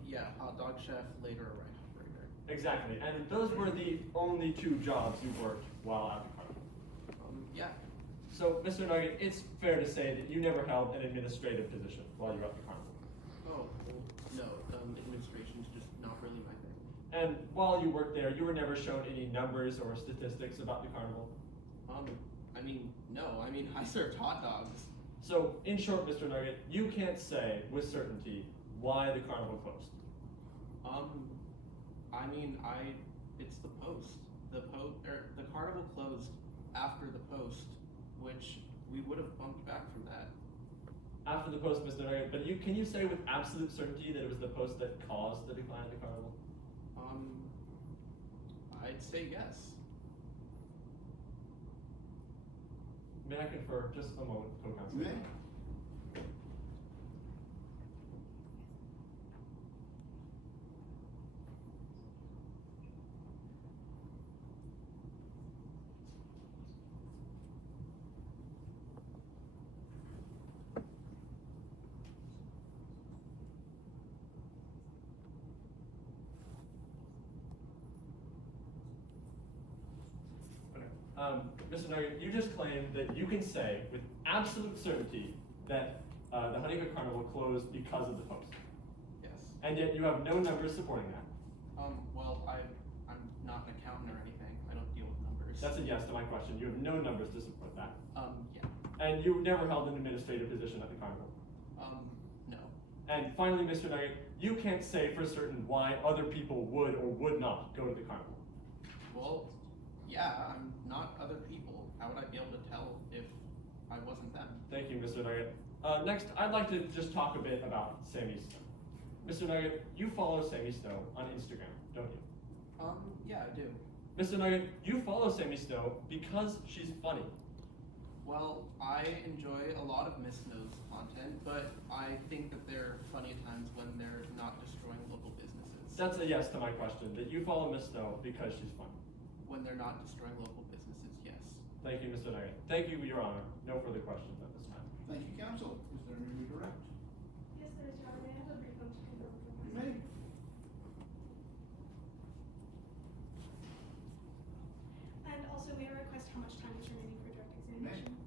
Yeah, hot dog chef, later a ride operator. Exactly, and those were the only two jobs you worked while at the carnival. Yeah. So, Mr. Nugget, it's fair to say that you never held an administrative position while you were at the carnival. Oh, well, no, administration's just not really my thing. And while you worked there, you were never shown any numbers or statistics about the carnival? I mean, no, I served hot dogs. So, in short, Mr. Nugget, you can't say with certainty why the carnival closed. It's the post. The carnival closed after the post, which we would have bumped back from that. After the post, Mr. Nugget, but can you say with absolute certainty that it was the post that caused the decline of the carnival? I'd say yes. May I confer just a moment, co-counsel? You may. Mr. Nugget, you just claimed that you can say with absolute certainty that the Honeycutt Carnival closed because of the post. Yes. And yet you have no numbers supporting that. Well, I'm not an accountant or anything. I don't deal with numbers. That's a yes to my question. You have no numbers to support that. Yeah. And you never held an administrative position at the carnival. No. And finally, Mr. Nugget, you can't say for certain why other people would or would not go to the carnival. Well, yeah, I'm not other people. How would I be able to tell if I wasn't them? Thank you, Mr. Nugget. Next, I'd like to just talk a bit about Sammy Snow. Mr. Nugget, you follow Sammy Snow on Instagram, don't you? Yeah, I do. Mr. Nugget, you follow Sammy Snow because she's funny. Well, I enjoy a lot of Miss Snow's content, but I think that they're funny at times when they're not destroying local businesses. That's a yes to my question, that you follow Miss Snow because she's funny. When they're not destroying local businesses, yes. Thank you, Mr. Nugget. Thank you, Your Honor. No further questions at this time. Thank you, counsel. Is there any redirect? Yes, there is, Your Honor. May I have a brief moment to confirm with You counsel? may. And also, may I request how much time is remaining for direct examination?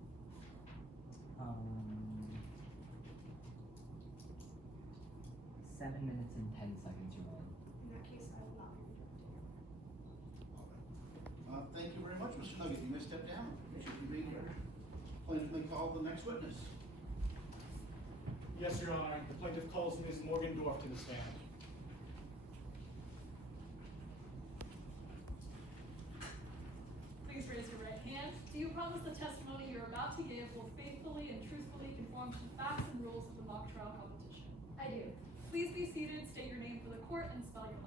7 minutes and 10 seconds remaining. In that case, I will not be interrupting. All right. Thank you very much, Mr. Nugget. You may step down. Appreciate you being here. Plaintiff may call the next witness. Yes, Your Honor. The plaintiff calls Ms. Morgan Dorf to the stand. Please raise your right hand. Do you promise the testimony you're about to give will faithfully and truthfully conform to the facts and rules of the mock trial competition? I do. Please be seated, state your name for the court, and spell your last.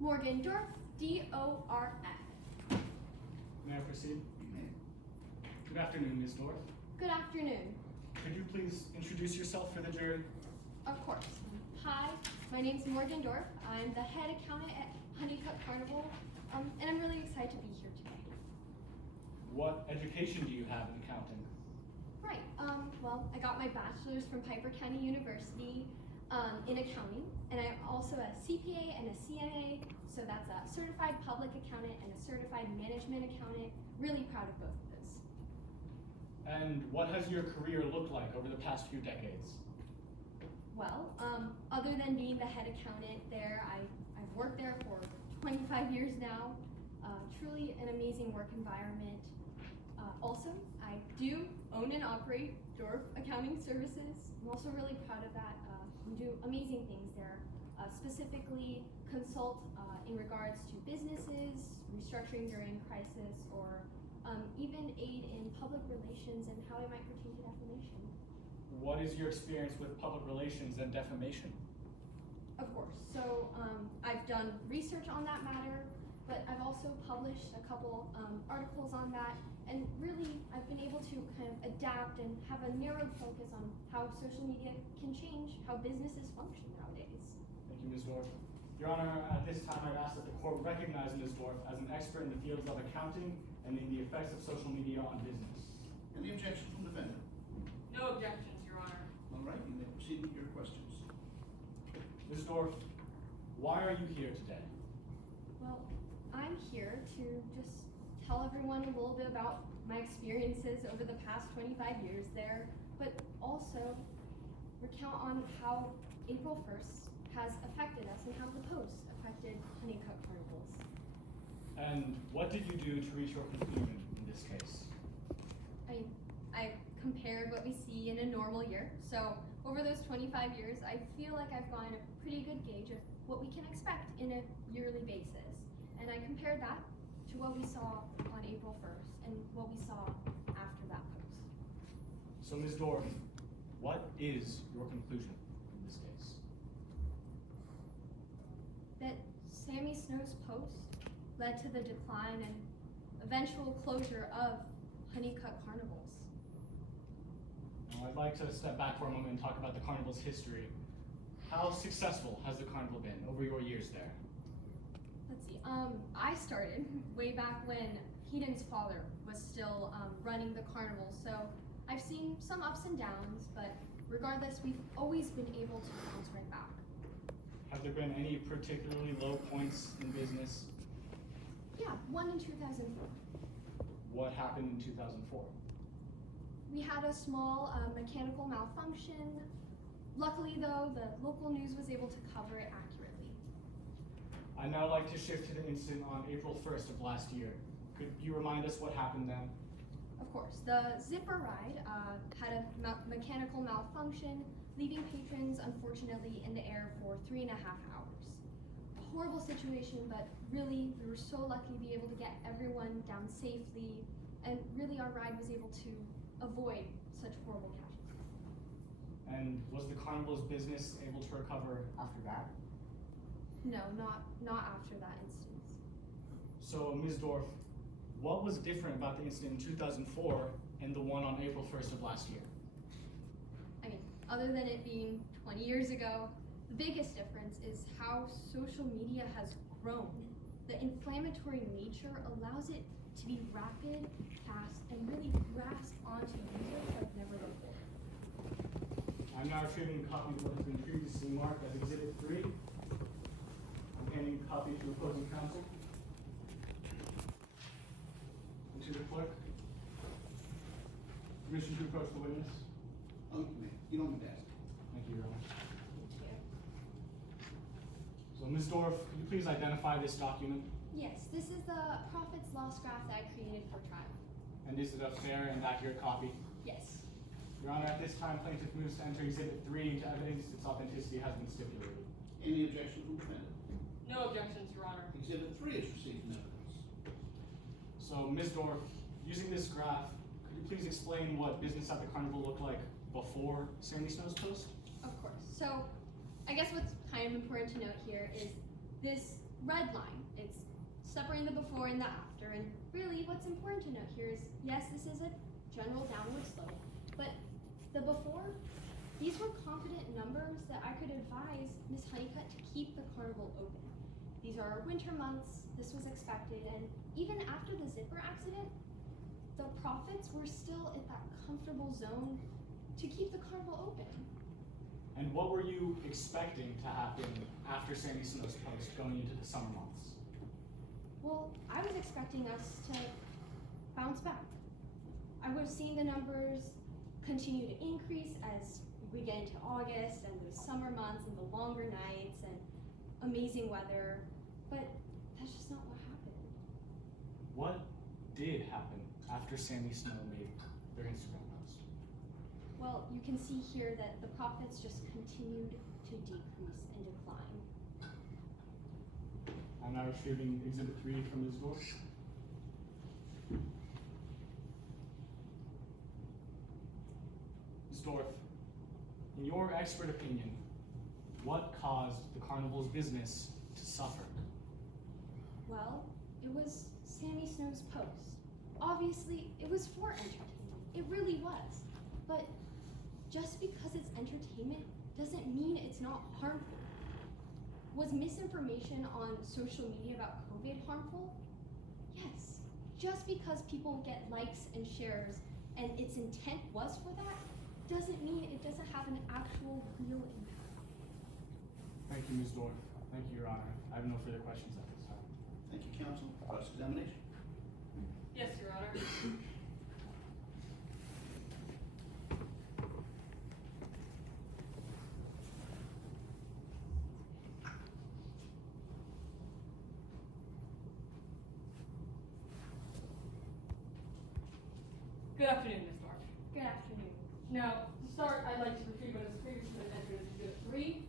Morgan Dorf, D-O-R-F. May I proceed? Good afternoon, Ms. Dorf. Good afternoon. Could you please introduce yourself for the jury? Of course. Hi, my name's Morgan Dorf. I'm the head accountant at Honeycutt Carnival, and I'm really excited to be here today. What education do you have in accounting? Right, well, I got my bachelor's from Piper County University in accounting, and I'm also a CPA and a CNA, so that's a certified public accountant and a certified management accountant. Really proud of both of those. And what has your career looked like over the past few decades? Well, other than being the head accountant there, I've worked there for 25 years now. Truly an amazing work environment. Also, I do own and operate Dorf Accounting Services. I'm also really proud of that. We do amazing things there, specifically consult in regards to businesses, restructuring during crisis, or even aid in public relations and how it might pertain to defamation. What is your experience with public relations and defamation? Of course. So I've done research on that matter, but I've also published a couple articles on that, and really I've been able to kind of adapt and have a narrowed focus on how social media can change how businesses function nowadays. Thank you, Ms. Dorf. Your Honor, at this time I'd ask that the court recognize Ms. Dorf as an expert in the fields of accounting and in the effects of social media on business. Any objections from the defendant? No objections, Your Honor. All right, you may proceed with your questions. Ms. Dorf, why are you here today? Well, I'm here to just tell everyone a little bit about my experiences over the past 25 years there, but also recount on how April 1st has affected us and how the post affected Honeycutt Carnivals. And what did you do to reach your conclusion in this case? I compared what we see in a normal year. So over those 25 years, I feel like I've gotten a pretty good gauge of what we can expect in a yearly basis. And I compared that to what we saw on April 1st and what we saw after that post. So, Ms. Dorf, what is your conclusion in this case? That Sammy Snow's post led to the decline and eventual closure of Honeycutt Carnivals. I'd like to step back for a moment and talk about the carnival's history. How successful has the carnival been over your years there? Let's see, I started way back when Heaton's father was still running the carnival, so I've seen some ups and downs, but regardless, we've always been able to bounce right back. Have there been any particularly low points in business? Yeah, one in 2004. What happened in 2004? We had a small mechanical malfunction. Luckily though, the local news was able to cover it accurately. I'd now like to shift to the incident on April 1st of last year. Could you remind us what happened then? Of course, the zipper ride had a mechanical malfunction, leaving patrons unfortunately in the air for 3.5 hours. A horrible situation, but really we were so lucky to be able to get everyone down safely, and really our ride was able to avoid such horrible casualties. And was the carnival's business able to recover after that? No, not after that instance. So, Ms. Dorf, what was different about the incident in 2004 and the one on April 1st of last year? I mean, other than it being 20 years ago, the biggest difference is how social media has grown. The inflammatory nature allows it to be rapid, fast, and really grasp onto users like never before. I'm now retrieving a copy of what has been previously marked as Exhibit 3. I'm handing a copy to opposing counsel. And to the clerk. Permission to approach the witness. Oh, you don't need to ask. Thank you, Your Honor. Ms. Dorff, could you please identify this document? Yes, this is the profits loss graph that I created for trial. And is it a fair and accurate copy? Yes. Your Honor, at this time, plaintiff moves to enter Exhibit 3 into evidence. Its authenticity has been stipulated. Any objection from defendant? No objections, Your Honor. Exhibit 3 is received in evidence. So, Ms. Dorff, using this graph, could you please explain what business at the carnival looked like before Sandy Snow's post? Of course. So, I guess what's kind of important to note here is this red line. It's separating the before and the after. And really, what's important to note here is, yes, this is a general downward slope, but the before, these were confident numbers that I could advise Ms. Honeycutt to keep the carnival open. These are our winter months, this was expected, and even after the zipper accident, the profits were still at that comfortable zone to keep the carnival open. And what were you expecting to happen after Sandy Snow's post going into the summer months? Well, I was expecting us to bounce back. I would have seen the numbers continue to increase as we get into August and the summer months and the longer nights and amazing weather, but that's just not what happened. What did happen after Sandy Snow made their Instagram post? Well, you can see here that the profits just continued to decrease and decline. I'm now retrieving Exhibit 3 from Ms. Dorff. Ms. Dorff, in your expert opinion, what caused the carnival's business to suffer? Well, it was Sandy Snow's post. Obviously, it was for entertainment. It really was. But just because it's entertainment doesn't mean it's not harmful. Was misinformation on social media about COVID harmful? Yes. Just because people get likes and shares and its intent was for that, doesn't mean it doesn't have an actual real impact. Thank you, Ms. Dorff. Thank you, Your Honor. I have no further questions at this time. Thank you, counsel. Cross-examination. Yes, Your Honor. Good afternoon, Ms. Dorff. Good afternoon. Now, to start, I'd like to retrieve what has previously been entered as Exhibit 3.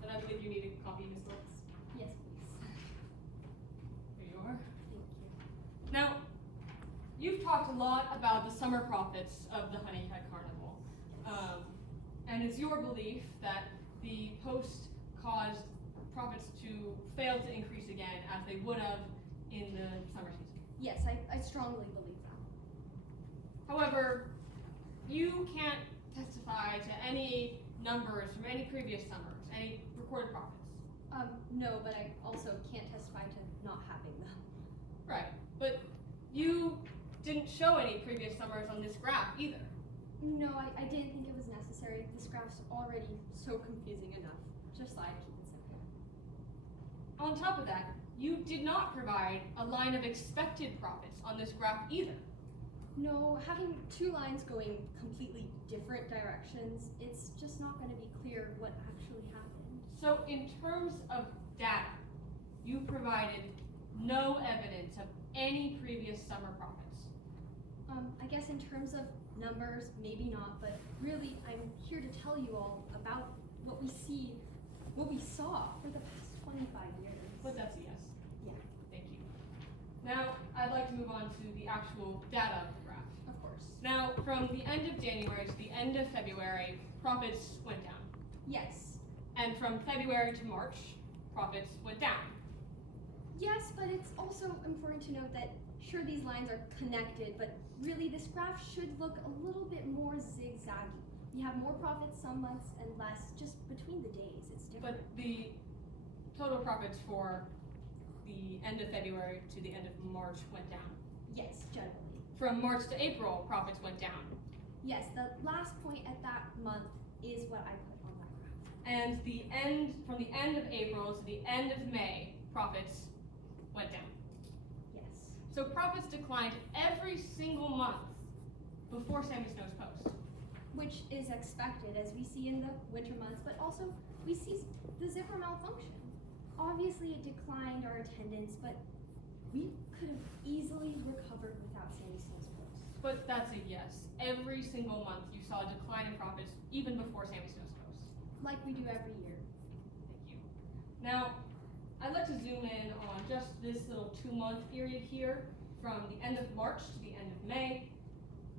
And I believe you need a copy, Ms. Dorff. Yes, please. Here you are. Thank you. Now, you've talked a lot about the summer profits of the Honeycutt Carnival. And it's your belief that the post caused profits to fail to increase again as they would have in the summer season. Yes, I strongly believe that. However, you can't testify to any numbers from any previous summers, any recorded profits. No, but I also can't testify to not having them. Right, but you didn't show any previous summers on this graph either. No, I didn't think it was necessary. This graph's already so confusing enough. Just thought I'd keep it simple. On top of that, you did not provide a line of expected profits on this graph either. No, having two lines going completely different directions, it's just not going to be clear what actually happened. So in terms of data, you provided no evidence of any previous summer profits. I guess in terms of numbers, maybe not, but really I'm here to tell you all about what we saw for the past 25 years. But that's a yes. Yeah. Thank you. Now, I'd like to move on to the actual data of the graph. Of course. Now, from the end of January to the end of February, profits went down. Yes. And from February to March, profits went down. Yes, but it's also important to note that sure these lines are connected, but really this graph should look a little bit more zigzaggy. You have more profits some months and less just between the days. It's different. But the total profits for the end of February to the end of March went down. Yes, generally. From March to April, profits went down. Yes, the last point at that month is what I put on that graph. And from the end of April to the end of May, profits went down. Yes. So profits declined every single month before Sandy Snow's post. Which is expected as we see in the winter months, but also we seized the zipper malfunction. Obviously, it declined our attendance, but we could have easily recovered without Sandy Snow's post. But that's a yes. Every single month you saw a decline in profits even before Sammy Snow's post. Like we do every year. Thank you. Now, I'd like to zoom in on just this little 2-month period here from the end of March to the end of May.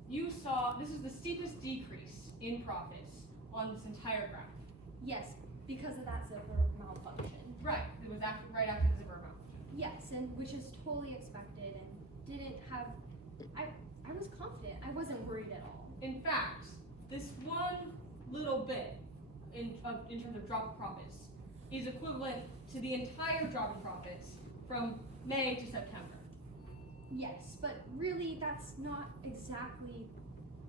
You saw, this is the steepest decrease in profits on this entire graph. Yes, because of that zipper malfunction. Right, it was right after the zipper malfunction. Yes, and which is totally expected and didn't have, I was confident. I wasn't worried at all. In fact, this one little bit in terms of drop of profits is equivalent to the entire drop in profits from May to September. Yes, but really that's not exactly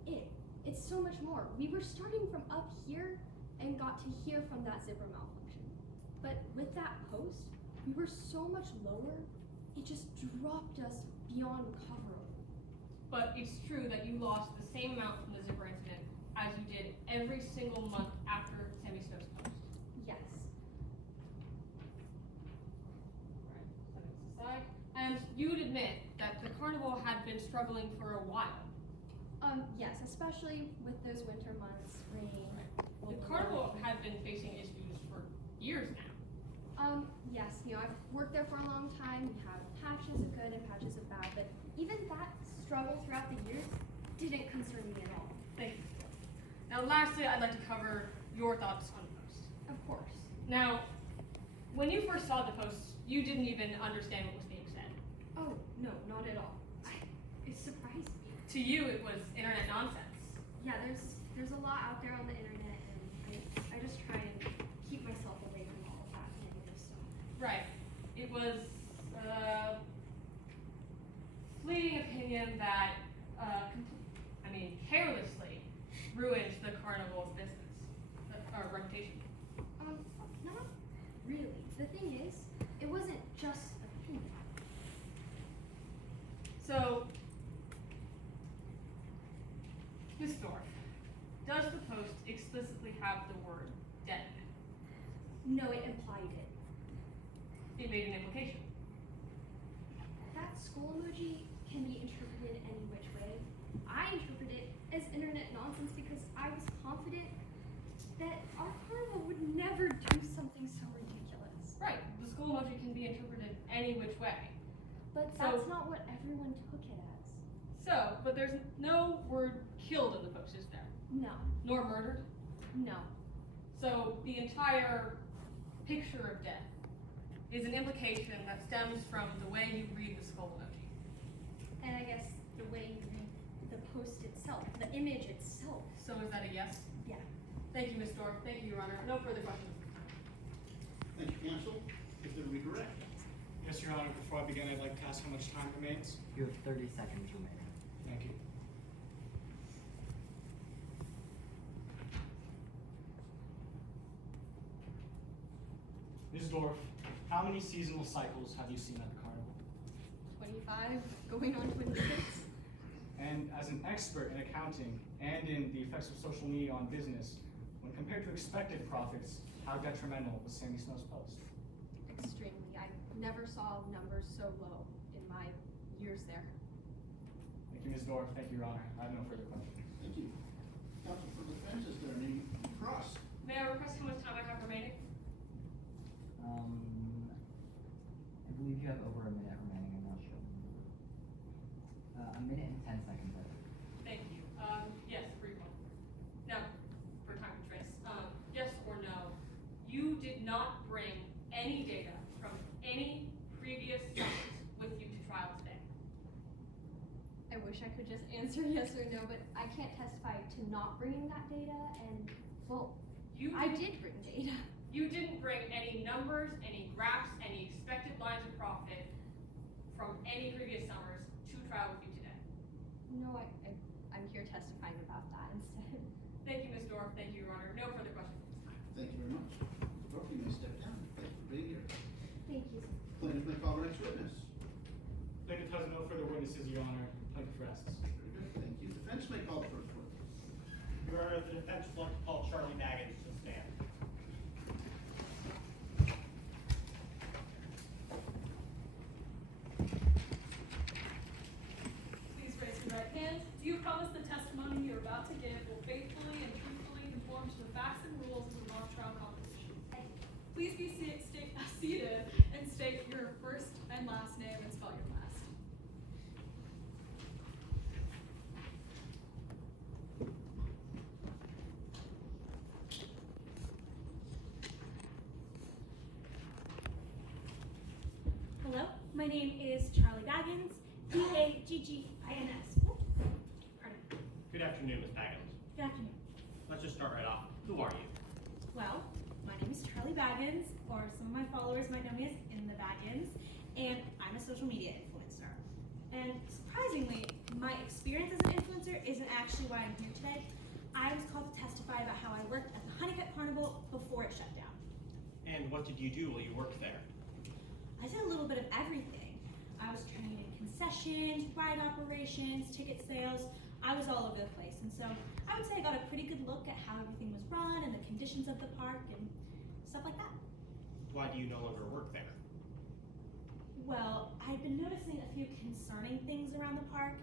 it. It's so much more. We were starting from up here and got to here from that zipper malfunction. But with that post, we were so much lower, it just dropped us beyond recoverable. But it's true that you lost the same amount from the zipper incident as you did every single month after Sammy Snow's post. Yes. Right, set this aside. And you'd admit that the carnival had been struggling for a while. Yes, especially with those winter months, rain. The carnival had been facing issues for years now. Yes, I've worked there for a long time. We have patches of good and patches of bad, but even that struggle throughout the years didn't concern me at all. Thank you. Now lastly, I'd like to cover your thoughts on the post. Of course. Now, when you first saw the post, you didn't even understand what was being said. Oh, no, not at all. It surprised me. To you, it was internet nonsense. Yeah, there's a lot out there on the internet, and I just try and keep myself away from all of that negative stuff. Right. It was fleeting opinion that, carelessly ruined the carnival's business, or reputation. Not really. The thing is, it wasn't just opinion. So, Ms. Dorff, does the post explicitly have the word dead in it? No, it implied it. It made an implication. That skull emoji can be interpreted any which way. I interpret it as internet nonsense because I was confident that our carnival would never do something so ridiculous. Right, the school emoji can be interpreted any which way. But that's not what everyone took it as. So, but there's no word killed in the post, is there? No. Nor murdered? No. So the entire picture of death is an implication that stems from the way you read the skull emoji. And I guess the way you read the post itself, the image itself. So is that a yes? Yeah. Thank you, Ms. Dorff. Thank you, Your Honor. No further questions. Thank you, counsel. Is there a redirect? Yes, Your Honor, before I begin, I'd like to ask how much time remains. You have 30 seconds remaining. Thank you. Ms. Dorff, how many seasonal cycles have you seen at the carnival? 25, going on 26. And as an expert in accounting and in the effects of social media on business, when compared to expected profits, how detrimental was Sammy Snow's post? Extremely. I never saw numbers so low in my years there. Thank you, Ms. Dorff. Thank you, Your Honor. I have no further questions. Thank you. Counsel for defense, is there any cross? May I request how much time I have remaining? I believe you have over a minute remaining, I'm not sure. A minute and 10 seconds, I think. Thank you. Yes, brief one. Now, for time constraints, yes or no, you did not bring any data from any previous summers with you to trial today. I wish I could just answer yes or no, but I can't testify to not bringing that data, and, well, I did bring data. You didn't bring any numbers, any graphs, any expected lines of profit from any previous summers to trial with you today. No, I'm here testifying about that instead. Thank you, Ms. Dorff. Thank you, Your Honor. No further questions at this time. Thank you very much. Mr. Dorff, you may step down. Thank you for being here. Thank you. Plaintiff may call the next witness. Plaintiff has no further witnesses, Your Honor. Plaintiff rests. Very good, thank you. Defense may call the first witness. Your Honor, the defense would like to call Charlie Baggins to stand. promise the testimony you're about to give will faithfully and truthfully conform to the facts and rules of the mock trial competition? Please be seated and state your first and last name and spell your last. Hello, my name is Charlie Baggins, Baggins. Pardon. Good afternoon, Ms. Baggins. Good afternoon. Let's just start right off. Who are you? Well, my name is Charlie Baggins, or some of my followers might know me as In the Baggins, and I'm a social media influencer. And surprisingly, my experience as an influencer isn't actually why I'm here today. I was called to testify about how I worked at the Honeycutt Carnival before it shut down. And what did you do while you worked there? I did a little bit of everything. I was training in concessions, ride operations, ticket sales. I was all over the place, and so I would say I got a pretty good look at how everything was run and the conditions of the park and stuff like that. Why do you no longer work there? Well, I've been noticing a few concerning things around the park.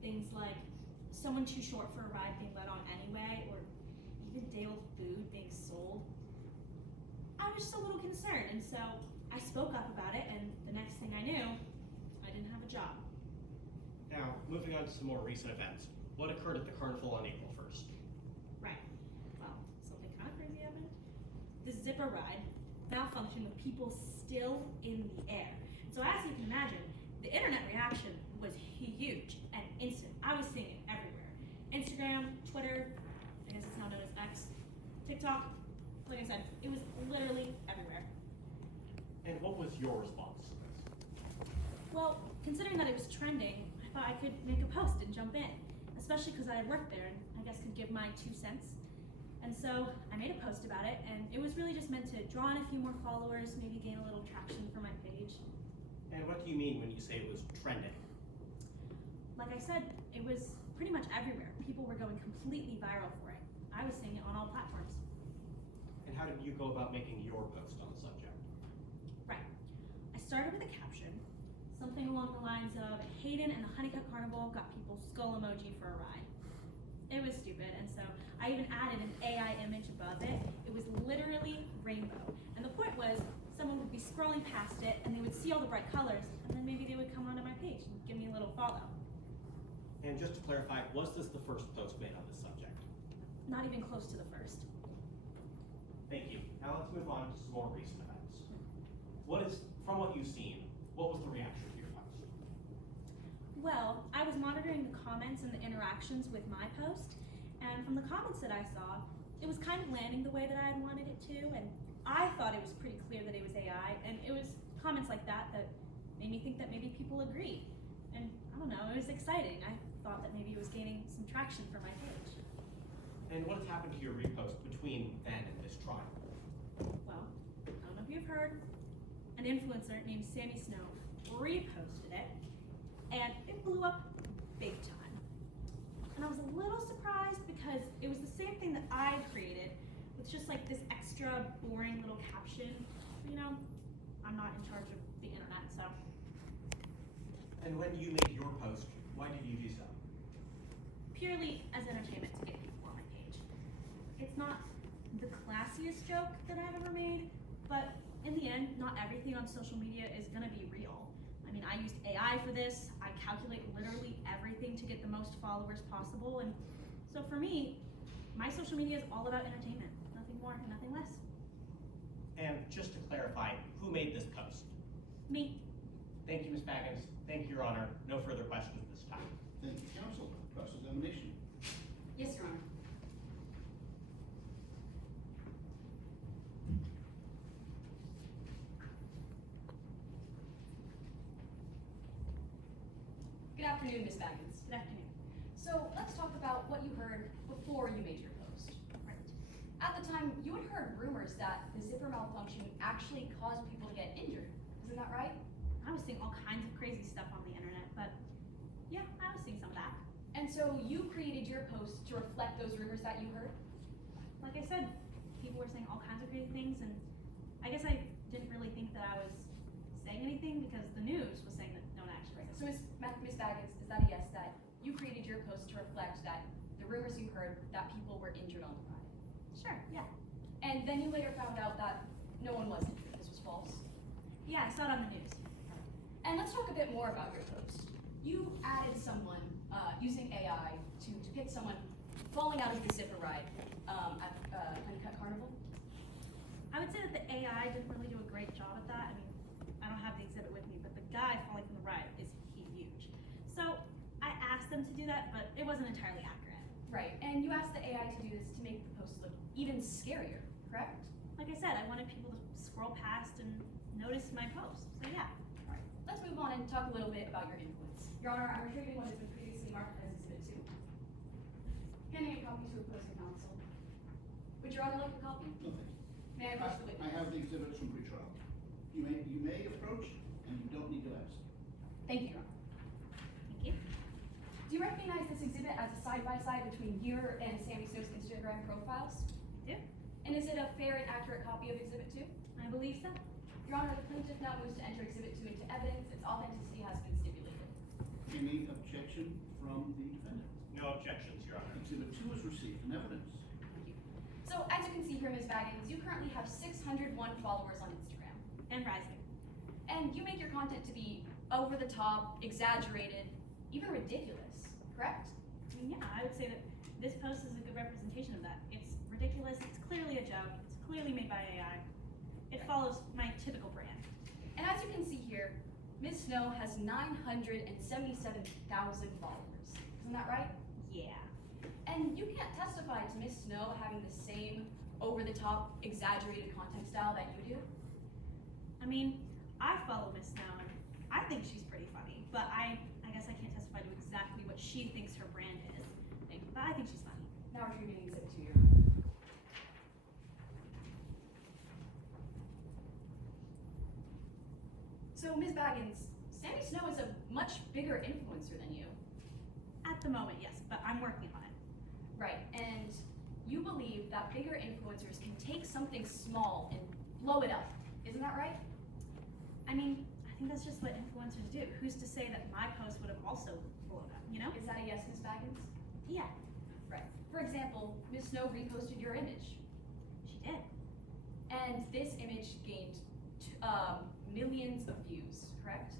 Things like someone too short for a ride being let on anyway, or even day-old food being sold. I was just a little concerned, and so I spoke up about it, and the next thing I knew, I didn't have a job. Now, moving on to some more recent events. What occurred at the carnival on April 1st? Right. Well, something kind of crazy happened. The zipper ride malfunctioned with people still in the air. So as you can imagine, the internet reaction was huge and instant. I was seeing it everywhere. Instagram, Twitter, I guess it's now known as X, TikTok. Like I said, it was literally everywhere. And what was your response to this? Well, considering that it was trending, I thought I could make a post and jump in, especially because I had worked there and I guess could give my 2 cents. And so I made a post about it, and it was really just meant to draw in a few more followers, maybe gain a little traction for my page. And what do you mean when you say it was trending? Like I said, it was pretty much everywhere. People were going completely viral for it. I was seeing it on all platforms. And how did you go about making your post on the subject? Right. I started with a caption, something along the lines of Hayden and the Honeycutt Carnival got people's skull emoji for a ride. It was stupid, and so I even added an AI image above it. It was literally rainbow. And the point was, someone would be scrolling past it and they would see all the bright colors, and then maybe they would come onto my page and give me a little follow. And just to clarify, was this the first post made on this subject? Not even close to the first. Thank you. Now let's move on to some more recent events. From what you've seen, what was the reaction to your post? Well, I was monitoring the comments and the interactions with my post, and from the comments that I saw, it was kind of landing the way that I had wanted it to, and I thought it was pretty clear that it was AI, and it was comments like that that made me think that maybe people agreed. And I don't know, it was exciting. I thought that maybe it was gaining some traction for my page. And what has happened to your repost between then and this trial? Well, I don't know if you've heard, an influencer named Sammy Snow reposted it, and it blew up big time. And I was a little surprised because it was the same thing that I created with just like this extra boring little caption. You know, I'm not in charge of the internet, so. And when you made your post, why did you do so? Purely as entertainment to get people on my page. It's not the classiest joke that I've ever made, but in the end, not everything on social media is gonna be real. I mean, I used AI for this. I calculate literally everything to get the most followers possible. And so for me, my social media is all about entertainment. Nothing more, nothing less. And just to clarify, who made this post? Me. Thank you, Ms. Baggins. Thank you, Your Honor. No further questions at this time. Thank you, counsel. Cross-examination. Yes, Your Honor. Good afternoon, Ms. Baggins. Good afternoon. So let's talk about what you heard before you made your post. Right. At the time, you had heard rumors that the zipper malfunction actually caused people to get injured. Isn't that right? I was seeing all kinds of crazy stuff on the internet, but yeah, I was seeing some of that. And so you created your post to reflect those rumors that you heard? Like I said, people were saying all kinds of crazy things, and I guess I didn't really think that I was saying anything because the news was saying that no one actually. So Ms. Baggins, is that a yes, that you created your post post to reflect that the rumors you heard that people were injured on the ride. Sure, yeah. And then you later found out that no one was injured. This was false. Yeah, I saw it on the news. And let's talk a bit more about your post. You added someone using AI to depict someone falling out of the zipper ride at Honeycutt Carnival. I would say that the AI didn't really do a great job at that. I mean, I don't have the exhibit with me, but the guy falling from the ride is huge. So I asked them to do that, but it wasn't entirely accurate. Right, and you asked the AI to do this to make the post look even scarier, correct? Like I said, I wanted people to scroll past and notice my post. So yeah. Alright, let's move on and talk a little bit about your influence. Your Honor, I'm retrieving what has been previously marked as Exhibit 2. Handing a copy to opposing counsel. Would Your Honor like a copy? No, thank you. May I approach the I witness? have the exhibits from pretrial. You may approach, and you don't need to ask. Thank you, Your Honor. Thank you. Do you recognize this exhibit as a side-by-side between your and Sammy Snow's Instagram profiles? I do. And is it a fair and accurate copy of Exhibit 2? I believe so. Your Honor, the plaintiff now moves to enter Exhibit 2 into evidence. Its authenticity has been stipulated. Any objection from the defendant? No objections, Your Honor. Exhibit 2 is received in evidence. Thank you. So, as you can see here, Ms. Baggins, you currently have 601 followers on Instagram. And rising. And you make your content to be over the top, exaggerated, even ridiculous, correct? I mean, yeah, I would say that this post is a good representation of that. It's ridiculous, it's clearly a joke, it's clearly made by AI. It follows my typical brand. And as you can see here, Ms. Snow has 977,000 followers. Isn't that right? Yeah. And you can't testify to Ms. Snow having the same over-the-top, exaggerated content style that you do. I mean, I follow Miss Snow and I think she's pretty funny, but I guess I can't testify to exactly what she thinks her brand is. But I think she's funny. Now retrieving Exhibit 2 here. So, Ms. Baggins, Sammy Snow is a much bigger influencer than you. At the moment, yes, but I'm working on it. Right, and you believe that bigger influencers can take something small and blow it up. Isn't that right? I mean, I think that's just what influencers do. Who's to say that my post would have also blown up, you know? Is that a yes, Ms. Baggins? Yeah, Right. For example, Ms. Snow reposted your image, she did. and this image gained millions of views, correct?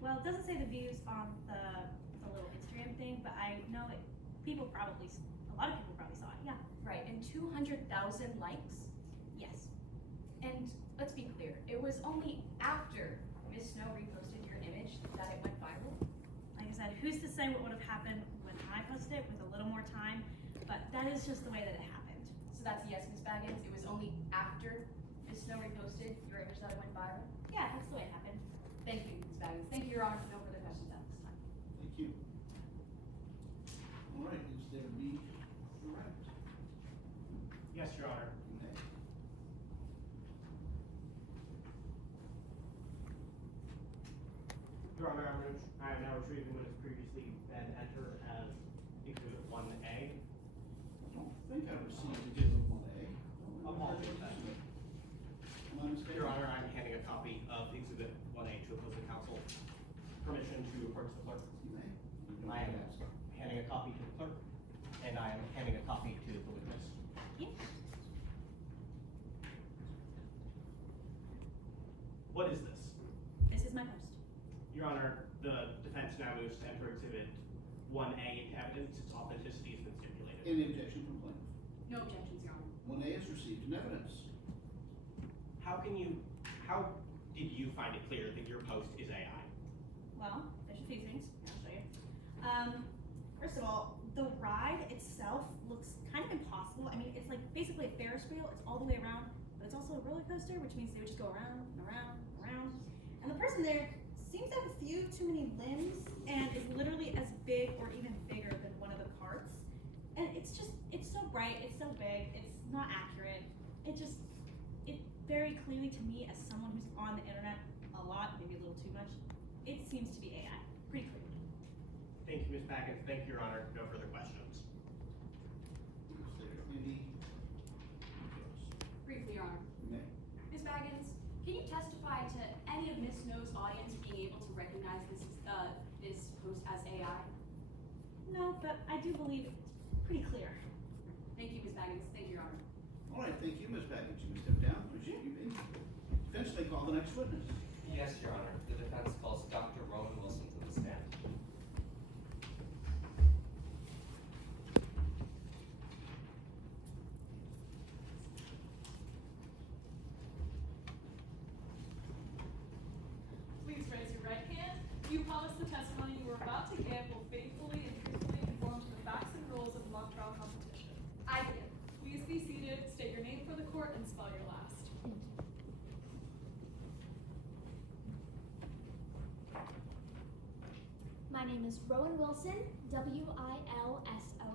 Well, it doesn't say the views on the little Instagram thing, but I know that a lot of people probably saw it, yeah. Right, and 200,000 likes? Yes. And let's be clear, it was only after Ms. Snow reposted your image that it went viral? Like I said, who's to say what would have happened when I posted it with a little more time, but that is just the way that it happened. So that's a yes, Ms. Baggins, it was only after Ms. Snow reposted your image that it went viral? Yeah, that's the way it happened. Thank you, Ms. Baggins. Thank you, Your Honor, for no further questions at this time. Thank you. All right, is there any direct? Yes, Your Honor. You may. Your Honor, I am now retrieving what has previously been entered as Exhibit 1A. I don't think I received exhibit 1A. Apologies. Am I mistaken? Your Honor, I'm handing a copy of Exhibit 1A to opposing counsel. Permission to report to the clerk. You may. You don't I am have to ask. handing a copy to the clerk, and I am handing a copy to the witness. Yeah. What is this? This is my post. Your Honor, the defense now moves to enter Exhibit 1A into evidence. Its authenticity has been stipulated. Any objection from plaintiff? No objections, Your Honor. 1A is received in evidence. How did you find it clear that your post is AI? Well, there's a few things. I'll show you. First of all, the ride itself looks kind of impossible. I mean, it's like basically a Ferris wheel. It's all the way around, but it's also a roller coaster, which means they would just go around and around and around. And the person there seems to have a few too many limbs and is literally as big or even bigger than one of the carts. And it's so bright, it's so big, it's not accurate. It very clearly to me, as someone who's on the internet a lot, maybe a little too much, it seems to be AI, pretty clearly. Thank you, Ms. Baggins. Thank you, Your Honor. No further questions. Is there any? Briefly, Your Honor. You may. Ms. Baggins, can you testify to any of Ms. Snow's audience being able to recognize this post as AI? No, do believe it's pretty clear. Thank you, Ms. Baggins. Thank you, Your Honor. All right, thank you, Ms. Baggins. You may step down. Appreciate you being here. Defense, they call the next witness. Yes, Your Honor. The defense calls Dr. Rowan Wilson to the stand. Please raise your right hand. Do you promise the testimony you are about to give will faithfully and truthfully conform to the facts and rules of the mock trial competition? I do. Please be seated, state your name for the court, and spell your last. My name is Rowan Wilson, W-I-L-S-O-N.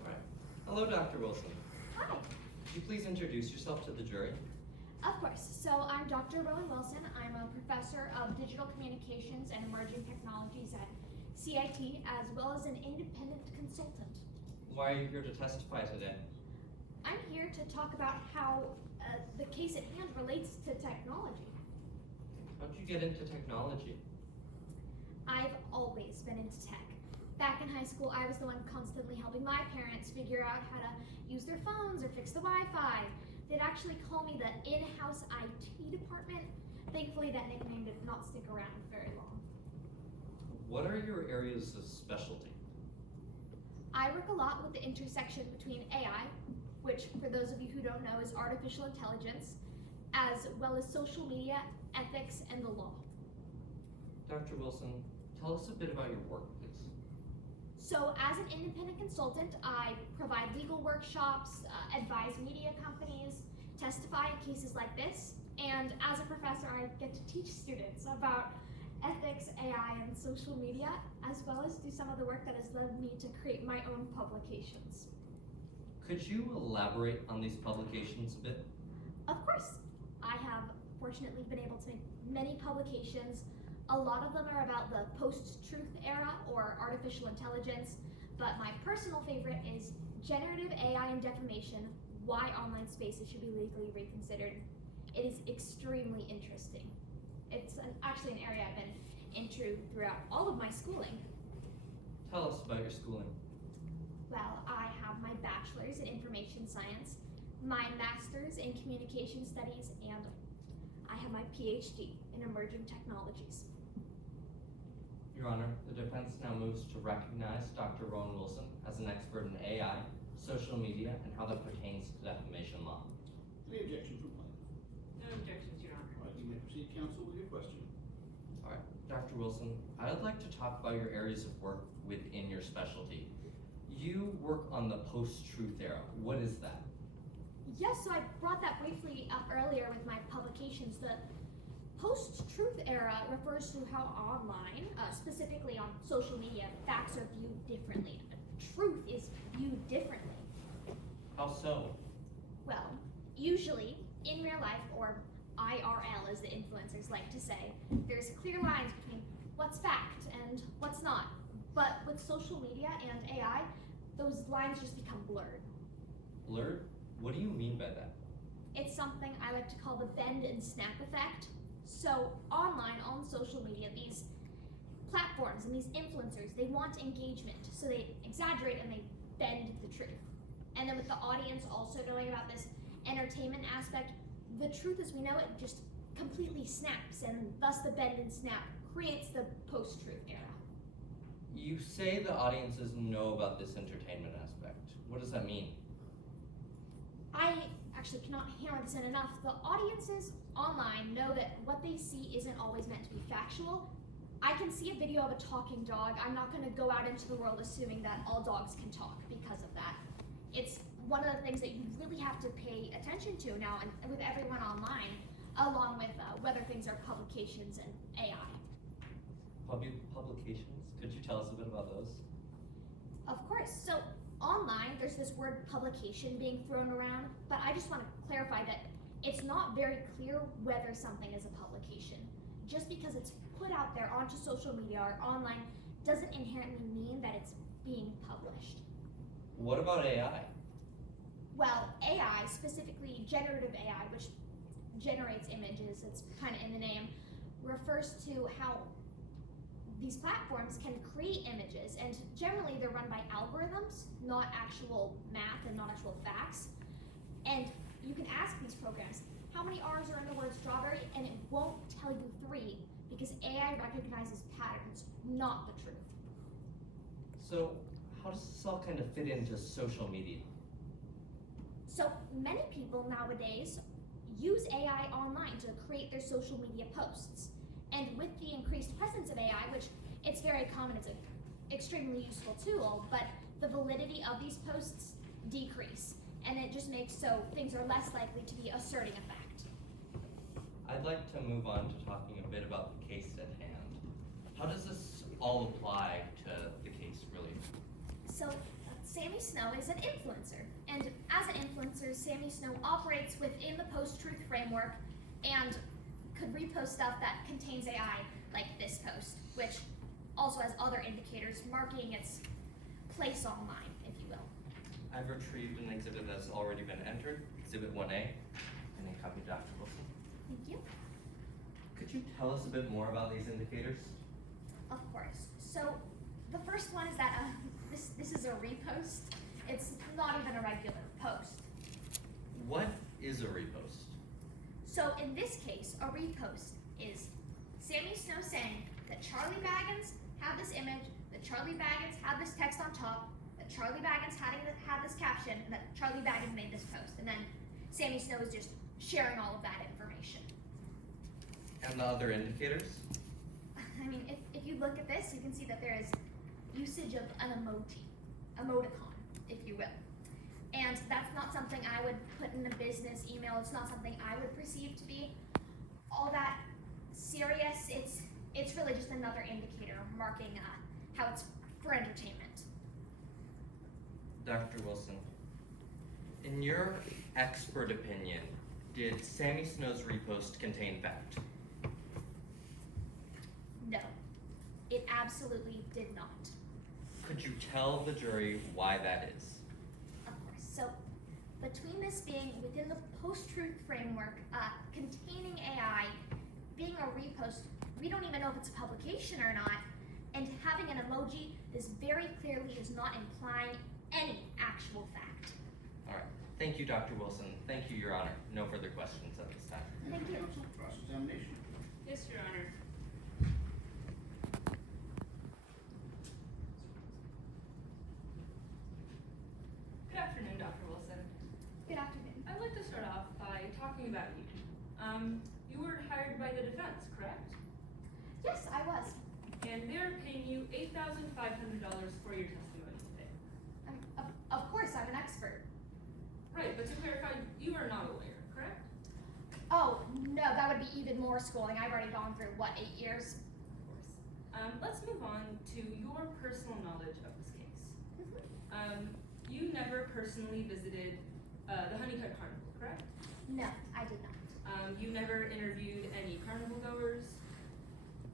Alright. Hello, Dr. Wilson. Hi. Could you please introduce yourself to the jury? Of course. So I'm Dr. Rowan Wilson. I'm a professor of digital communications and emerging technologies at CIT, as well as an independent consultant. Why are you here to testify today? I'm here to talk about how the case at hand relates to technology. How'd you get into technology? I've always been into tech. Back in high school, I was the one constantly helping my parents figure out how to use their phones or fix the Wi-Fi. They'd actually call me the in-house IT department. Thankfully, that nickname did not stick around very long. What are your areas of specialty? I work a lot with the intersection between AI, which for those of you who don't know is artificial intelligence, as well as social media, ethics, and the law. Dr. Wilson, tell us a bit about your work, please. So as an independent consultant, I provide legal workshops, advise media companies, testify in cases like this, and as a professor, I get to teach students about ethics, AI, and social media, as well as do some of the work that has led me to create my own publications. Could you elaborate on these publications a bit? Of course, I have fortunately been able to make many publications. A lot of them are about the post-truth era or artificial intelligence, but my personal favorite is Generative AI and Defamation, Why Online Spaces Should Be Legally Reconsidered. It is extremely interesting. It's actually an area I've been into throughout all of my schooling. Tell us about your schooling. Well, I have my bachelor's in information science, my master's in communication studies, and I have my PhD in emerging technologies. Your Honor, the defense now moves to recognize Dr. Rowan Wilson as an expert in AI, social media, and how that pertains to defamation law. Any objection from plaintiff? No objections, Your Honor. All right, you may proceed, counsel, with your question. All right, Dr. Wilson, I'd like to talk about your areas of work within your specialty. You work on the post-truth era. What is that? Yes, so I brought that briefly up earlier with my publications. The post-truth era refers to how online, specifically on social media, facts are viewed differently. Truth is viewed differently. How so? Well, usually, in real life, or IRL as the influencers like to say, there's clear lines between what's fact and what's not. But with social media and AI, those lines just become blurred. Blurred? What do you mean by that? It's something I like to call the bend and snap effect. So online, on social media, these platforms and these influencers, they want engagement. So they exaggerate and they bend the truth. And then with the audience also knowing about this entertainment aspect, the truth as we know it just completely snaps, and thus the bend and snap creates the post-truth era. You say the audiences know about this entertainment aspect. What does that mean? I actually cannot hammer this in enough. The audiences online know that what they see isn't always meant to be factual. I can see a video of a talking dog. I'm not going to go out into the world assuming that all dogs can talk because of that. It's one of the things that you really have to pay attention to now, and with everyone online, along with whether things are publications and AI. Publications? Could you tell us a bit about those? Of course. So online, there's this word publication being thrown around, but I just want to clarify that it's not very clear whether something is a publication. Just because it's put out there onto social media or online doesn't inherently mean that it's being published. What about AI? Well, AI, specifically generative AI, which generates images, it's kind of in the name, refers to how these platforms can create images, and generally they're run by algorithms, not actual math and not actual facts. And you can ask these programs, how many R's are in the word strawberry, and it won't tell you 3 because AI recognizes patterns, not the truth. So, how does this all kind of fit into social media? So many people nowadays use AI online to create their social media posts. And with the increased presence of AI, which it's very common, it's an extremely useful tool, but the validity of these posts decrease. And it just makes so things are less likely to be asserting a fact. I'd like to move on to talking a bit about the case at hand. How does this all apply to the case, really? So Sammy Snow is an influencer. And as an influencer, Sammy Snow operates within the post-truth framework and could repost stuff that contains AI, like this post, which also has other indicators marking its place online, if you will. I've retrieved an exhibit that's already been entered, Exhibit 1A, and a copy, Dr. Wilson. Thank you. Could you tell us a bit more about these indicators? Of course. So the first one is that this is a repost. It's not even a regular post. What is a repost? So in this case, a repost is Sammy Snow saying that Charlie Baggins had this image, that Charlie Baggins had this text on top, that Charlie Baggins had this caption, and that Charlie Baggins made this post. And then Sammy Snow is just sharing all of that information. And the other indicators? I mean, if you look at this, you can see that there is usage of an emoticon, if you will. And that's not something I would put in a business email. It's not something I would perceive to be all that serious. It's really just another indicator marking how it's for entertainment. Dr. Wilson, in your expert opinion, did Sammy Snow's repost contain fact? No, it absolutely did not. Could you tell the jury why that is? Of course. So, between this being within the post-truth framework, containing AI, being a repost, we don't even know if it's a publication or not, and having an emoji, this very clearly is not implying any actual fact. All right. Thank you, Dr. Wilson. Thank you, Your Honor. No further questions at this time. Thank you. Cross-examination. Yes, Your Honor. Good afternoon, Dr. Wilson. Good afternoon. I'd like to start off by talking about you. You were hired by the defense, correct? Yes, I was. And they're paying you $8,500 for your testimony today. Of course, I'm an expert. Right, but to clarify, you are not a lawyer, correct? Oh, no, that would be even more schooling. I've already gone through, 8 years? Let's move on to your personal knowledge of this case. You never personally visited the Honeycutt Carnival, correct? No, I did not. You never interviewed any carnival goers?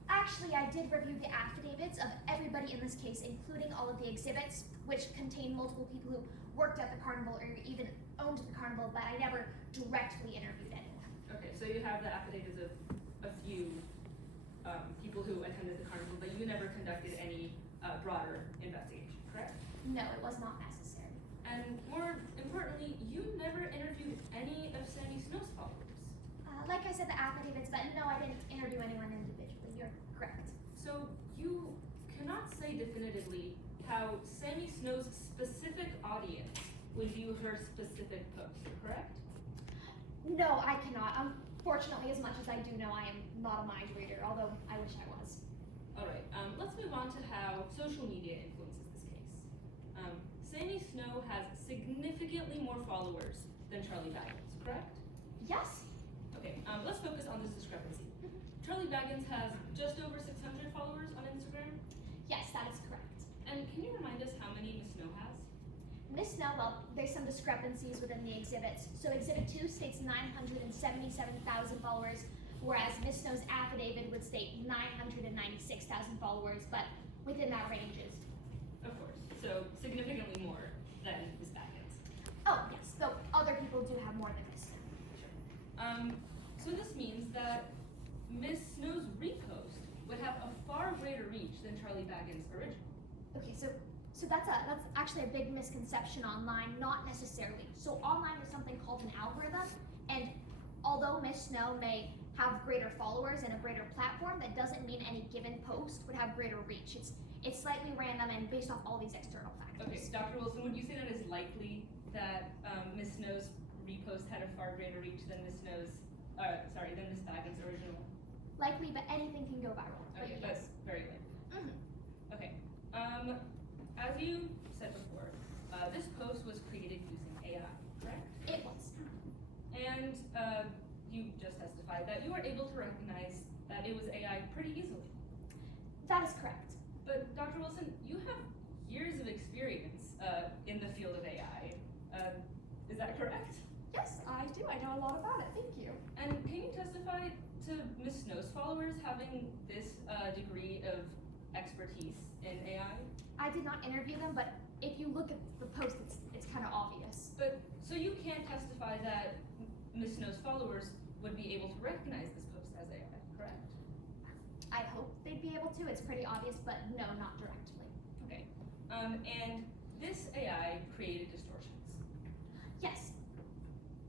Actually, I did review the affidavits of everybody in this case, including all of the exhibits, which contain multiple people who worked at the carnival or even owned the carnival, but I never directly interviewed anyone. Okay, so you have the affidavits of a few people who attended the carnival, but you never conducted any broader investigation, correct? No, it was not necessary. And more importantly, you never interviewed any of Sammy Snow's followers. Like I said, the affidavits, but no, I didn't interview anyone individually. You're correct. So you cannot say definitively how Sammy Snow's specific audience would view her specific post, correct? No, I cannot. Unfortunately, as much as I do know, I am not a mind reader, although I wish I was. All right, let's move on to how social media influences this case. Sammy Snow has significantly more followers than Charlie Baggins, correct? Yes. Okay, let's focus on this discrepancy. Charlie Baggins has just over 600 followers on Instagram. Yes, that is correct. And can you remind us how many Miss Snow has? Miss Snow, well, there's some discrepancies within the exhibits. So Exhibit 2 states 977,000 followers, whereas Miss Snow's affidavit would state 996,000 followers, but within that range is. Of course, so significantly more than Miss Baggins. Oh, yes, though other people do have more than Miss Snow. So this means that Miss Snow's repost would have a far greater reach than Charlie Baggins' original. Okay, so that's actually a big misconception online, not necessarily. So online is something called an algorithm, and although Miss Snow may have greater followers and a greater platform, that doesn't mean any given post would have greater reach. It's slightly random and based off all these external factors. Okay, Dr. Wilson, would you say that it's likely that Miss Snow's repost had a far greater reach than Miss Baggins' original? Likely, but anything can go viral. Okay, But that's yes. very likely. Mhm. Okay. As you said before, this post was created using AI, correct? It was. And you just testified that you were able to recognize that it was AI pretty easily. That is correct. But Dr. Wilson, you have years of experience in the field of AI. Is that correct? Yes, I do. I know a lot about it. Thank you. And can you testify to Miss Snow's followers having this degree of expertise in AI? I did not interview them, but if you look at the post, it's kind of obvious. But so you can't testify that Miss Snow's followers would be able to recognize this post as AI, correct? I hope they'd be able to. It's pretty obvious, but no, not directly. Okay. And this AI created distortions. Yes.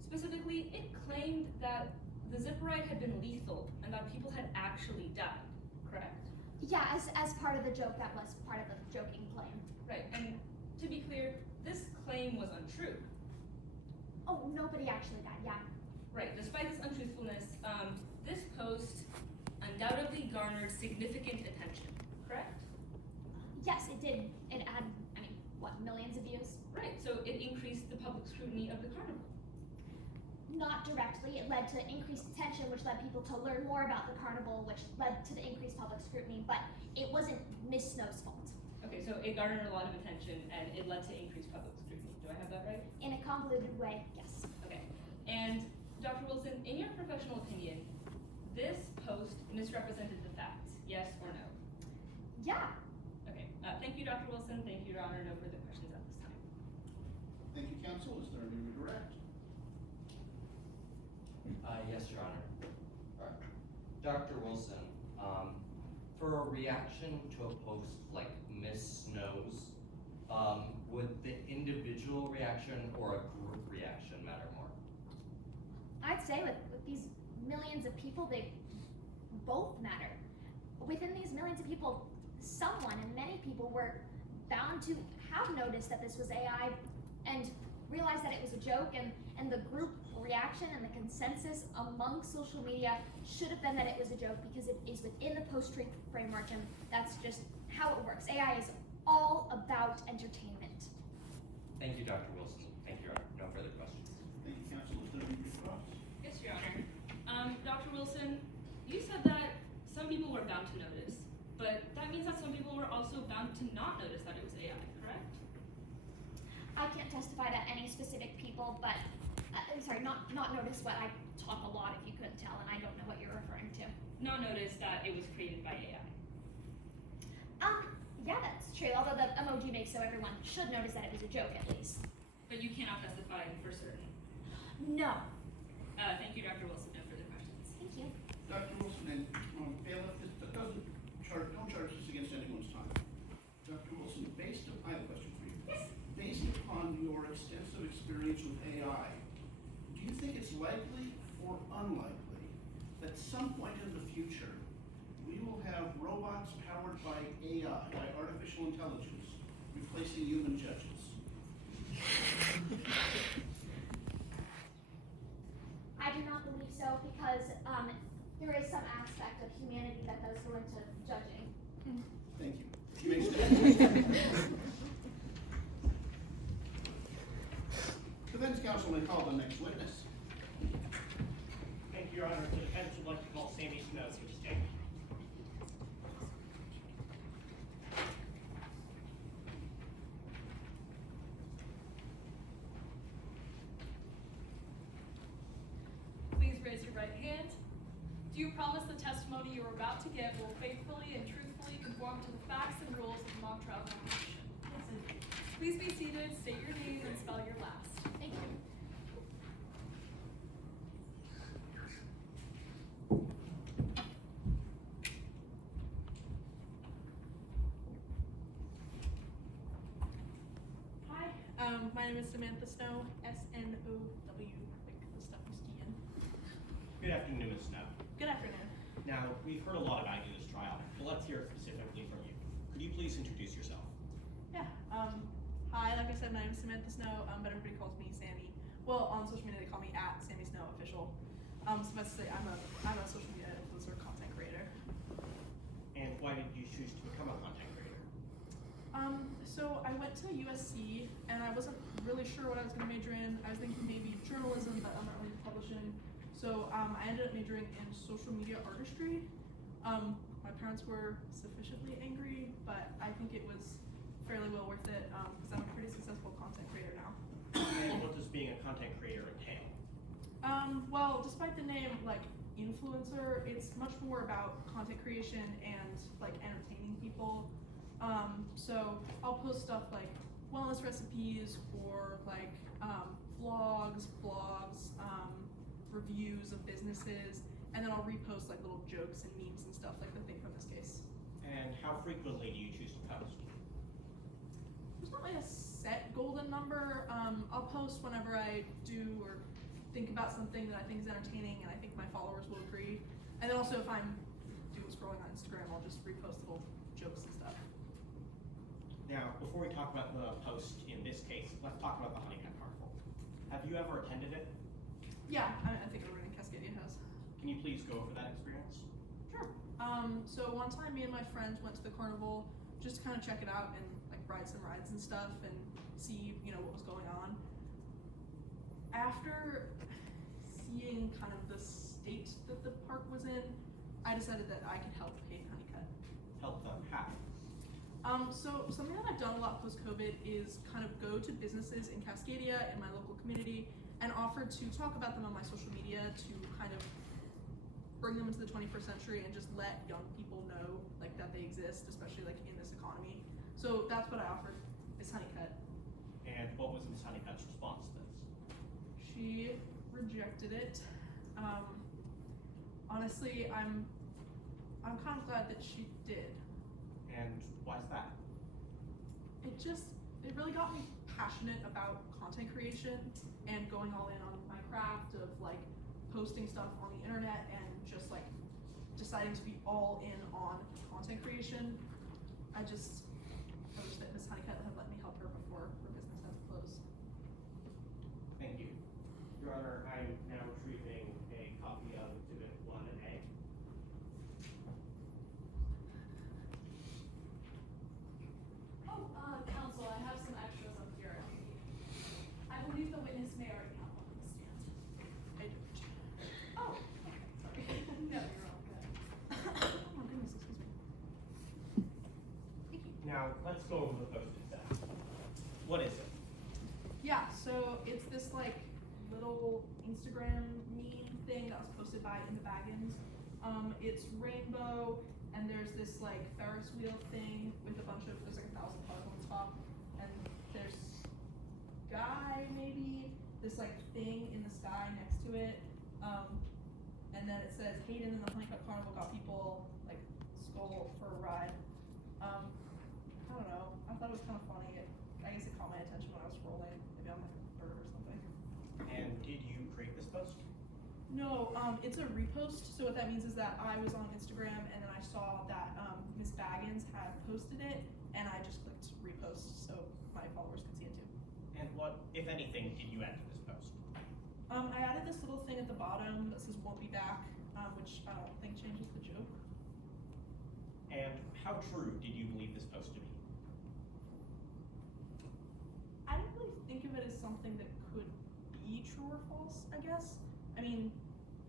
Specifically, it claimed that the zip ride had been lethal and that people had actually died, correct? Yeah, as part of the joke, that was part of the joking claim. Right, and to be clear, this claim was untrue. Oh, nobody actually died, yeah. Right, despite this untruthfulness, this post undoubtedly garnered significant attention, correct? Yes, it did. It had, millions of views? Right, so it increased the public scrutiny of the carnival. Not directly. It led to increased attention, which led people to learn more about the carnival, which led to the increased public scrutiny, but it wasn't Miss Snow's fault. Okay, so it garnered a lot of attention and it led to increased public scrutiny. Do I have that right? In a convoluted way, yes. Okay, and Dr. Wilson, in your professional opinion, this post misrepresented the facts, yes or no? Yeah. Okay, thank you, Dr. Wilson. Thank you, Your Honor. No further questions at this time. Thank you, counsel. Is there any redirect? Yes, Your Honor. All right. Dr. Wilson, for a reaction to a post like Miss Snow's, would the individual reaction or a group reaction matter more? I'd say with these millions of people, they both matter. Within these millions of people, someone and many people were bound to have noticed that this was AI and realized that it was a joke, and the group reaction and the consensus among social media should have been that it was a joke because it is within the post-truth framework, and that's just how it works. AI is all about entertainment. Thank you, Dr. Wilson. Thank you, Your Honor. No further questions. Thank you, counsel. Is there any redirect? Yes, Your Honor. Dr. Wilson, you said that some people were bound to notice, but that means that some people were also bound to not notice that it was AI, correct? I can't testify to any specific people, but I'm sorry, not notice what I talk a lot if you couldn't tell, and I don't know what you're referring to. Not notice that it was created by AI. Yeah, that's true. Although the emoji makes so everyone should notice that it was a joke at least. But you cannot testify for certain. No. Thank you, Dr. Wilson. No further questions. Thank you. Dr. Wilson, and bailiff, don't charge this against anyone's time. Dr. Wilson, I have a question for you. Yes. Based upon your extensive experience with AI, do you think it's likely or unlikely that some point in the future we will have robots powered by AI, by artificial intelligence, replacing human judges? I do not believe so because there is some aspect of humanity that does go into judging. Thank you. You may stand. Defense counsel may call the next witness. Thank you, Your Honor. The defense would like to call Sammy Snow to the stand. Please raise your right hand. Do you promise the testimony you are about to give will faithfully and truthfully conform to the facts and rules of the mock trial composition? Yes, I do. Please be seated, state your name, and spell your last. Thank you. My name is Samantha Snow, S-N-O-W, like the stuff you ski in. Good afternoon, Ms. Snow. Good afternoon. Now, we've heard a lot about you this trial, but let's hear it specifically from you. Could you please introduce yourself? Yeah, hi, like I said, my name is Samantha Snow, but everybody calls me Sammy. Well, on social media they call me @SammySnowOfficial. Suffice to say, I'm a social media influencer content creator. And why did you choose to become a content creator? So I went to USC and I wasn't really sure what I was gonna major in. I was thinking maybe journalism, but I'm not really publishing. So I ended up majoring in social media artistry. My parents were sufficiently angry, but I think it was fairly well worth it because I'm a pretty successful content creator now. And what does being a content creator entail? Well, despite the name, like influencer, it's much more about content creation and like entertaining people. So I'll post stuff like wellness recipes or like vlogs, blogs, reviews of businesses, and then I'll repost like little jokes and memes and stuff like the thing from this case. And how frequently do you choose to post? There's not like a set golden number. I'll post whenever I do or think about something that I think is entertaining and I think my followers will agree. And then also if I'm doing scrolling on Instagram, I'll just repost little jokes and stuff. Now, before we talk about the post in this case, let's talk about the Honeycut Carnival. Have you ever attended it? Yeah, I think everyone in Cascadia has. Can you please go over that experience? Sure. So one time me and my friends went to the carnival just to kind of check it out and like ride some rides and stuff and see, you know, what was going on. After seeing kind of the state that the park was in, I decided that I could help pay Honeycut. Help them how? So something that I've done a lot post-COVID is kind of go to businesses in Cascadia, in my local community, and offer to talk about them on my social media to kind of bring them into the 21st century and just let young people know like that they exist, especially like in this economy. So that's what I offered, is Honeycut. And what was Ms. Honeycut's response to this? She rejected it. Honestly, I'm kind of glad that she did. And why is that? It really got me passionate about content creation and going all in on my craft of like posting stuff on the internet and just like deciding to be all in on content creation. I wish that Ms. Honeycut had let me help her before her business had to close. Thank you. Your Honor, I'm now retrieving a copy of Exhibit 1A. Counsel, I have some extras up here. I believe the witness may already have one on the stand. I don't. Oh, okay, sorry. No, you're all good. Oh my goodness, excuse me. Now, let's go over the post itself. What is it? Yeah, so it's this like little Instagram meme thing that was posted by In the Baggins. It's rainbow and there's this like Ferris wheel thing with there's like 1,000 cars on the top, and there's guy maybe this like thing in the sky next to it, and then it says Hayden and the Honeycut Carnival got people like skull for a ride. I don't know. I thought it was kind of funny. I guess it caught my attention when I was scrolling, maybe on like a bird or something. And did you create this post? No, it's a repost. So what that means is that I was on Instagram and then I saw that Miss Baggins had posted it, and I just clicked repost so my followers could see it too. And what, if anything, did you add to this post? I added this little thing at the bottom that says "won't be back," which I don't think changes the joke. And how true did you believe this post to be? I didn't really think of it as something that could be true or false, I guess. I mean,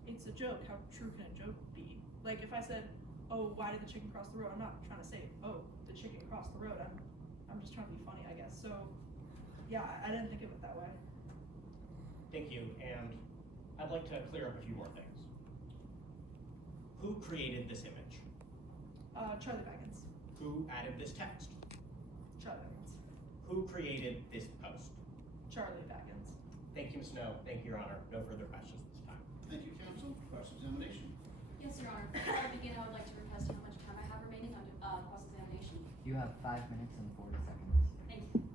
it's a joke. How true can a joke be? Like if I said, oh, why did the chicken cross the road? I'm not trying to say, oh, the chicken crossed the road. I'm just trying to be funny, I guess. So yeah, I didn't think of it that way. Thank you, and I'd like to clear up a few more things. Who created this image? Charlie Baggins. Who added this text? Charlie Baggins. Who created this post? Charlie Baggins. Thank you, Ms. Snow. Thank you, Your Honor. No further questions this time. Thank you, counsel. Cross-examination. Yes, Your Honor. Before I begin, I would like to request how much time I have remaining on cross-examination. You have 5 minutes and 40 seconds. Thank you.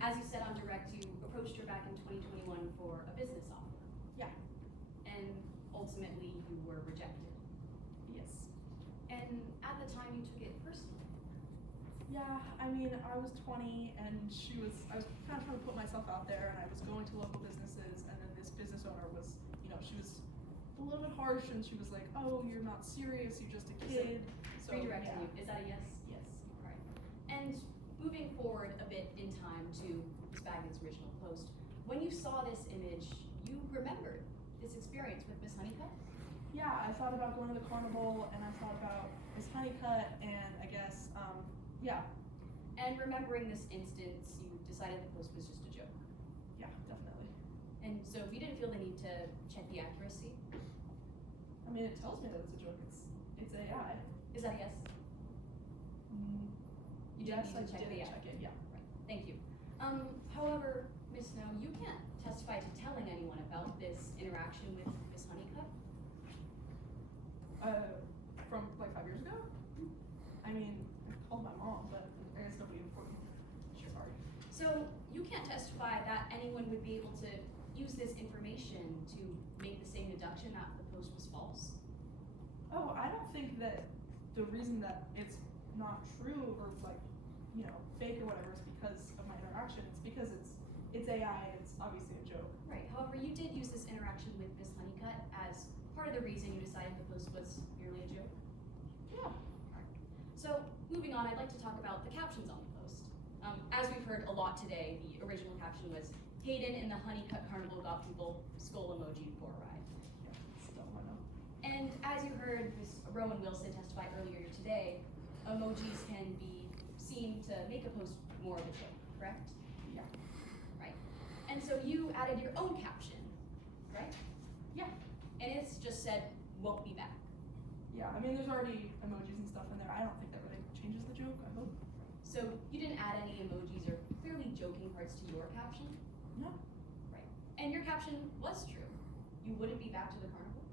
as you said on Direct, you approached her back in 2021 for a business offer. Yeah. And ultimately you were rejected. Yes. And at the time you took it personally. Yeah, I mean, I was 20 and I was kind of trying to put myself out there, and I was going to local businesses, and then this business owner was, she was a little bit harsh, and she was like, oh, you're not serious, you're just a kid. So, Redirecting yeah. you. Is that a yes? Yes. Alright. And moving forward a bit in time to Ms. Baggins' original post, when you saw this image, you remembered this experience with Miss Honeycutt? Yeah, I thought about going to the carnival, and I thought about Miss Honeycutt, and I guess, yeah. And remembering this instance, you decided the post was just a joke. Yeah, definitely. And so you didn't feel the need to check the accuracy? I mean, it tells me that it's a joke. It's AI. Is that a yes? You didn't Yes, need I to check did the check it, yeah. Right. Thank you. However, Ms. Snow, you can't testify to telling anyone about this interaction with Miss Honeycutt. From like 5 years ago? I mean, I called my mom, but I guess nobody important. Sorry. So you can't testify that anyone would be able to use this information to make the same deduction that the post was false? Oh, I don't think that the reason that it's not true or like, fake or whatever is because of my interaction. It's because it's AI and it's obviously a joke. Right. However, you did use this interaction with Miss Honeycutt as part of the reason you decided the post was merely a joke? Yeah. So, moving on, I'd like to talk about the captions on the post. As we've heard a lot today, the original caption was, Hayden in the Honeycutt Carnival got people skull emoji for a ride. Yeah, still I know. And as you heard Ms. Rowan Wilson testify earlier today, emojis can be seen to make a post more of a joke, correct? Yeah. Right. And so you added your own caption, right? Yeah. And it's just said, won't be back. Yeah, I mean, there's already emojis and stuff in there. I don't think that really changes the joke, I hope. So you didn't add any emojis or clearly joking parts to your caption? No. Right. And your caption was true. You wouldn't be back to the carnival?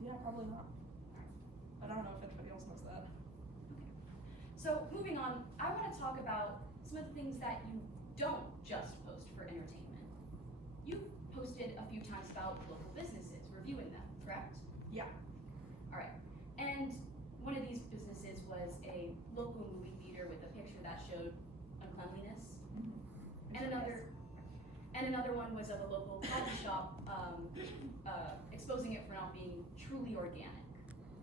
Yeah, probably not. But I don't know if anybody else knows that. So moving on, I want to talk about some of the things that you don't just post for entertainment. You posted a few times about local businesses, reviewing them, correct? Yeah. All right. And one of these businesses was a local movie theater with a picture that showed uncleanliness. And another one was of a local coffee shop exposing it for not being truly organic.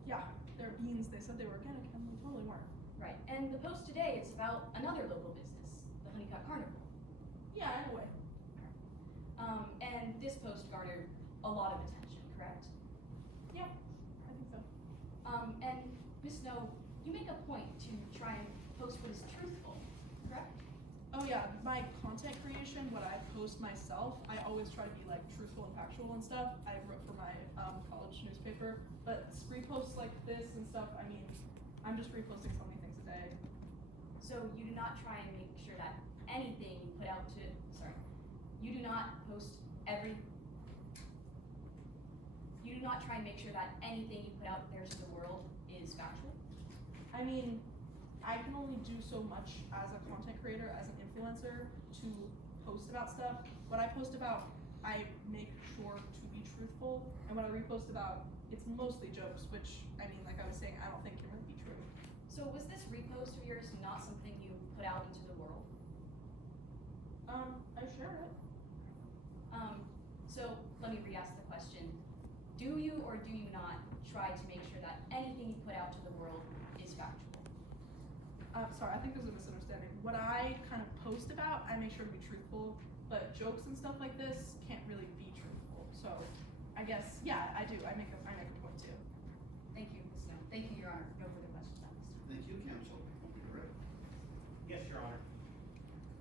Yeah, they're beans. They said they were organic, and they totally weren't. Right. And the post today is about another local business, the Honeycutt Carnival. Yeah, in a way. And this post garnered a lot of attention, correct? Yeah, I think so. And Ms. Snow, you make a point to try and post what is truthful, correct? Oh yeah, my content creation, what I post myself, I always try to be like truthful and factual and stuff. I wrote for my college newspaper, but reposts like this and stuff, I mean, I'm just reposting so many things a day. So you do not try and make sure that anything you put out to, you do not post you do not try and make sure that anything you put out there to the world is factual? I mean, I can only do so much as a content creator, as an influencer, to post about stuff. What I post about, I make sure to be truthful, and what I repost about, it's mostly jokes, which, I mean, like I was saying, I don't think can really be true. So was this repost of yours not something you put out into the world? I shared it. So let me re-ask the question. Do you or do you not try to make sure that anything you put out to the world is factual? Sorry, I think there's a misunderstanding. What I kind of post about, I make sure to be truthful, but jokes and stuff like this can't really be truthful. So I guess, yeah, I do. I make a point too. Thank you, Ms. Snow. Thank you, Your Honor. No further questions at this time. Thank you, counsel. Correct. Yes, Your Honor.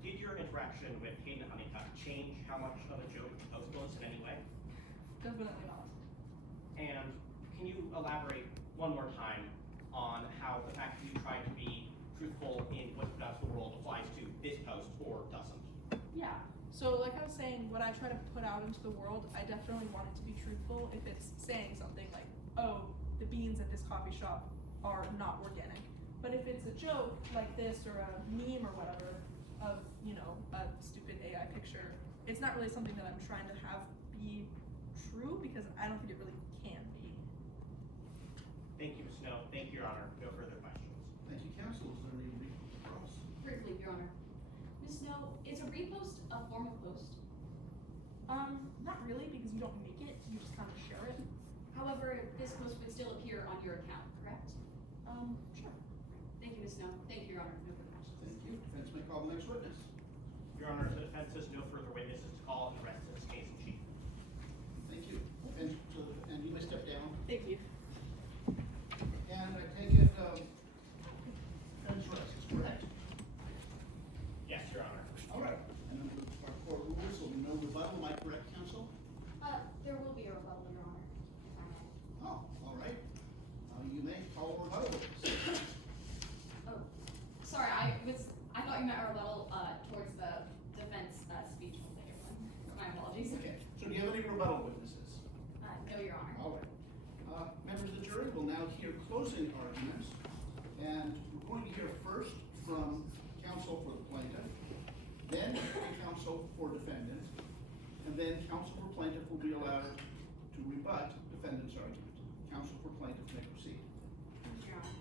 Did your interaction with Hayden Honeycutt change how much of a joke the post was in any way? Definitely not. And can you elaborate one more time on how the fact that you tried to be truthful in what you put out to the world applies to this post or doesn't? Yeah. So like I was saying, what I try to put out into the world, I definitely want it to be truthful. If it's saying something like, oh, the beans at this coffee shop are not organic. But if it's a joke like this or a meme or whatever of, a stupid AI it's not really something that I'm trying to have be true because I don't think it really can be. Thank you, Ms. Snow. Thank you, Your Honor. No further questions. Thank you, counsel. Is there any referrals? Briefly, Your Honor. Ms. Snow, is a repost a formal post? Not really because you don't make it, you just kind of share it. However, this post would still appear on your account, correct? Sure. Thank you, Ms. Snow. Thank you, Your Honor. No further questions. Thank you. Defense may call the next witness. Your Honor, the defense has no further witnesses to call and the rest of this case in chief. Thank you. And you may step down. Thank you. And I take it, defense rest is correct? Yes, Your Honor. All right. And under our court rules, there'll be no rebuttal. Am I correct, counsel? There will be a rebuttal, Your Honor, if I may. Oh, all right. You may call a rebuttal witness. Oh, sorry, I thought you meant a rebuttal, towards the defense, speech will later one. My apologies. Okay. So do you have any rebuttal witnesses? No, Your Honor. All right. Members of the jury will now hear closing arguments. And we're going to hear first from counsel for the plaintiff, then counsel for defendant, and then counsel for plaintiff will be allowed to rebut defendant's argument. Counsel for plaintiff may proceed. Thank you, Your Honor.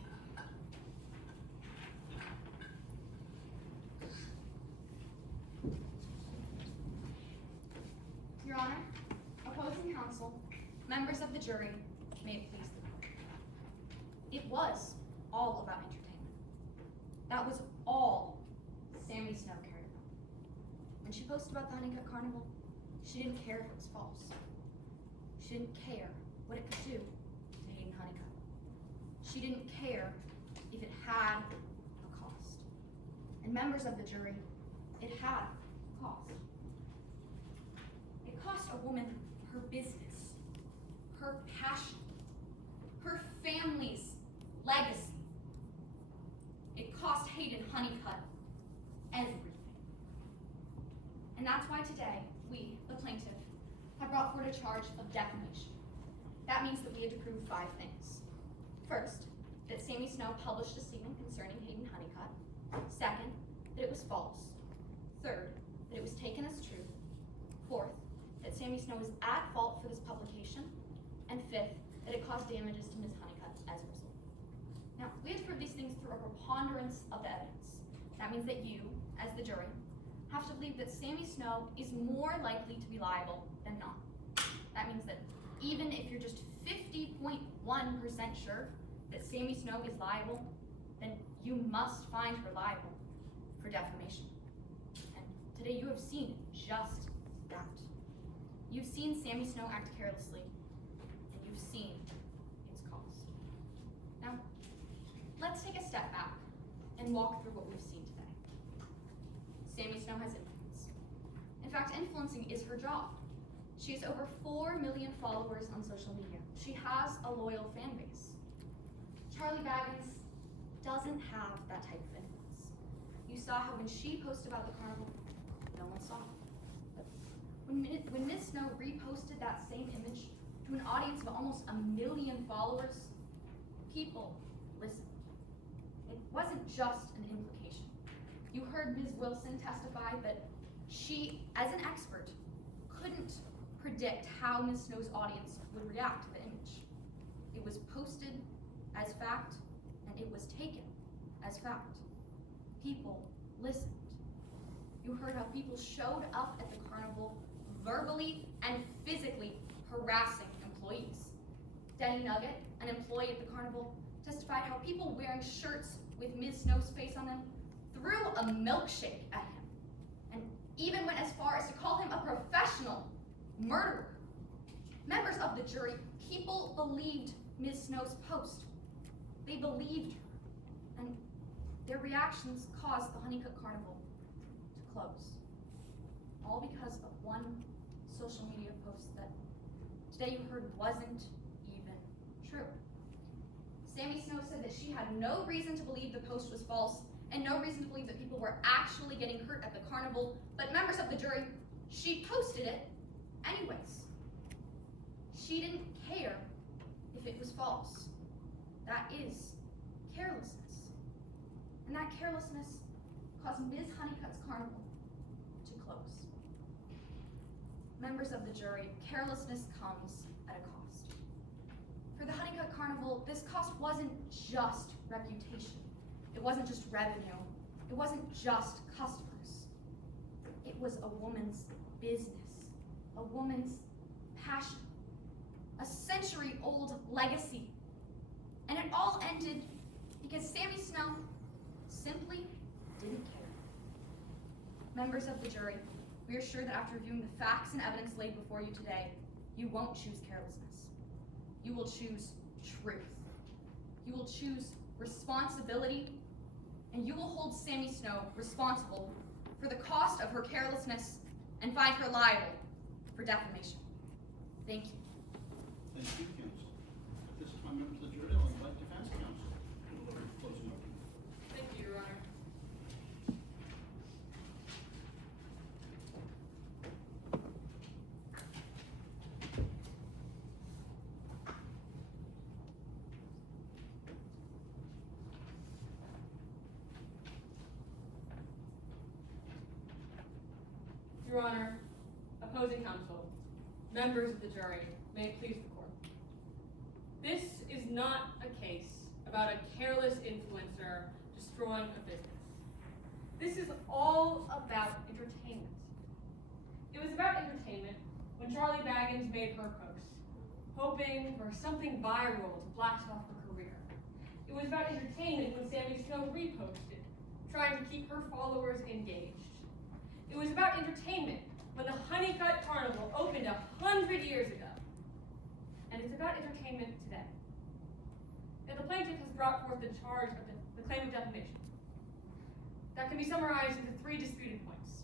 Your Honor, opposing counsel, members of the jury, may it please the court. It was all about entertainment. That was all Sammy Snow cared about. When she posted about the Honeycutt Carnival, she didn't care if it was false. She didn't care what it could do to Hayden Honeycutt. She didn't care if it had a cost. And members of the jury, it had a cost. It cost a woman her business, her passion, her family's legacy. It cost Hayden Honeycutt everything. And that's why today, we, the plaintiff, have brought forward a charge of defamation. That means that we had to prove 5 things. First, that Sammy Snow published a statement concerning Hayden Honeycutt. Second, that it was false. Third, that it was taken as true. Fourth, that Sammy Snow was at fault for this publication. And fifth, that it caused damages to Ms. Honeycutt as a result. Now, we have to prove these things through a preponderance of the evidence. That means that you, as the jury, have to believe that Sammy Snow is more likely to be liable than not. That means that even if you're just 50.1% sure that Sammy Snow is liable, then you must find her liable for defamation. And today you have seen just that. You've seen Sammy Snow act carelessly, and you've seen its cost. Now, let's take a step back and walk through what we've seen today. Sammy Snow has influence. In fact, influencing is her job. She has over 4 million followers on social media. She has a loyal fan base. Charlie Baggins doesn't have that type of influence. You saw how when she posted about the carnival, no one saw it. But when Ms. Snow reposted that same image to an audience of almost 1 million followers, people listened. It wasn't just an implication. You heard Ms. Wilson testify that she, as an expert, couldn't predict how Ms. Snow's audience would react to the image. It was posted as fact, and it was taken as fact. People listened. You heard how people showed up at the carnival verbally and physically harassing employees. Denny Nugget, an employee at the carnival, testified how people wearing shirts with Ms. Snow's face on them threw a milkshake at him, and even went as far as to call him a professional murderer. Members of the jury, people believed Ms. Snow's post. They believed her, and their reactions caused the Honeycutt Carnival to close. All because of one social media post that today you heard wasn't even true. Sammy Snow said that she had no reason to believe the post was false and no reason to believe that people were actually getting hurt at the carnival, but members of the jury, she posted it anyways. She didn't care if it was false. That is carelessness. And that carelessness caused Ms. Honeycutt's carnival to close. Members of the jury, carelessness comes at a cost. For the Honeycutt Carnival, this cost wasn't just reputation. It wasn't just revenue. It wasn't just customers. It was a woman's business, a woman's passion, a century-old legacy. And it all ended because Sammy Snow simply didn't care. Members of the jury, we are sure that after reviewing the facts and evidence laid before you today, you won't choose carelessness. You will choose truth. You will choose responsibility, and you will hold Sammy Snow responsible for the cost of her carelessness and find her liable for defamation. Thank you. Thank you, counsel. At this time, members of the jury, I'll invite defense counsel to deliver closing argument. Thank you, Your Honor. Your Honor, opposing counsel, members of the jury, may it please the court. This is not a case about a careless influencer destroying a business. This is all about entertainment. It was about entertainment when Charlie Baggins made her post, hoping for something viral to blast off her career. It was about entertainment when Sammy Snow reposted, trying to keep her followers engaged. It was about entertainment when the Honeycutt Carnival opened 100 years ago. And it's about entertainment today. Now, the plaintiff has brought forth the charge of the claim of defamation. That can be summarized into 3 disputed points.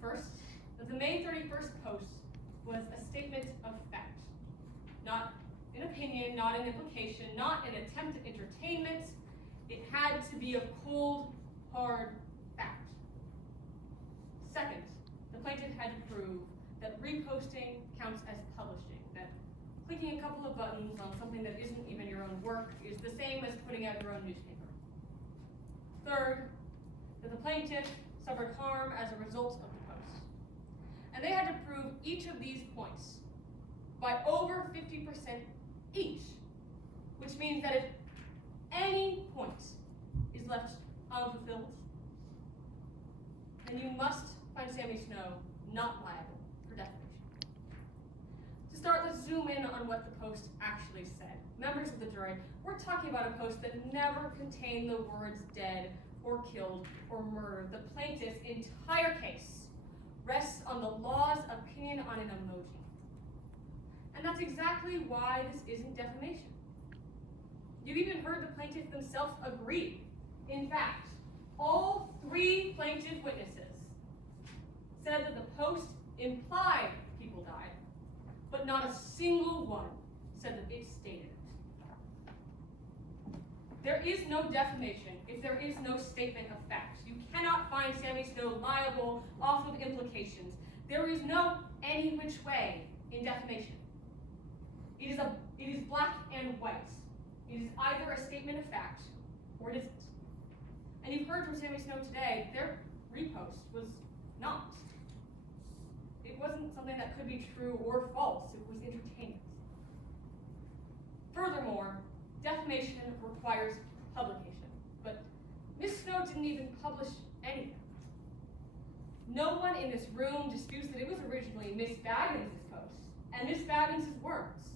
First, that the May 31st post was a statement of fact, not an opinion, not an implication, not an attempt at entertainment. It had to be a cold, hard fact. Second, the plaintiff had to prove that reposting counts as publishing, that clicking a couple of buttons on something that isn't even your own work is the same as putting out your own newspaper. Third, that the plaintiff suffered harm as a result of the post. And they had to prove each of these points by over 50% each, which means that if any point is left unfulfilled, then you must find Sammy Snow not liable for defamation. To start, let's zoom in on what the post actually said. Members of the jury, we're talking about a post that never contained the words dead or killed or murdered. The plaintiff's entire case rests on the law's opinion on an emoji. And that's exactly why this isn't defamation. You've even heard the plaintiff themselves agree. In fact, all 3 plaintiff witnesses said that the post implied people died, but not a single one said that it stated it. There is no defamation if there is no statement of fact. You cannot find Sammy Snow liable off of implications. There is no any which way in defamation. It is black and white. It is either a statement of fact or it isn't. And you've heard from Sammy Snow today, their repost was not. It wasn't something that could be true or false, it was entertainment. Furthermore, defamation requires publication, but Miss Snow didn't even publish anything. No one in this room disputes that it was originally Miss Baggins' post and Miss Baggins' words.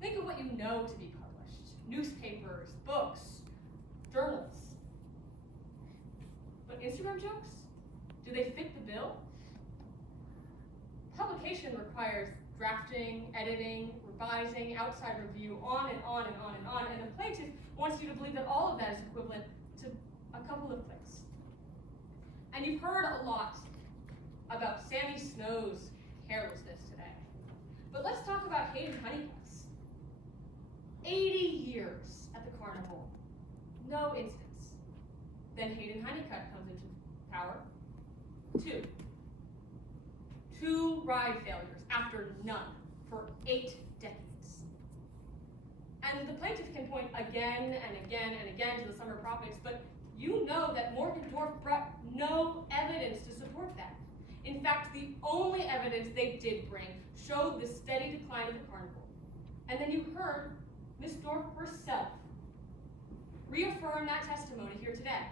Think of what you know to be published: newspapers, books, journals. But Instagram jokes? Do they fit the bill? Publication requires drafting, editing, revising, outside review, on and on and on and on, and the plaintiff wants you to believe that all of that is equivalent to a couple of clicks. And you've heard a lot about Sammy Snow's carelessness today. But let's talk about Hayden Honeycutt's. 80 years at the carnival, no incidents. Then Hayden Honeycutt comes into power. 2 ride failures after none for 8 decades. And the plaintiff can point again and again and again to the summer profits, but you know that Morgendorf brought no evidence to support that. In fact, the only evidence they did bring showed the steady decline of the carnival. And then you heard Ms. Dorf herself reaffirm that testimony here today,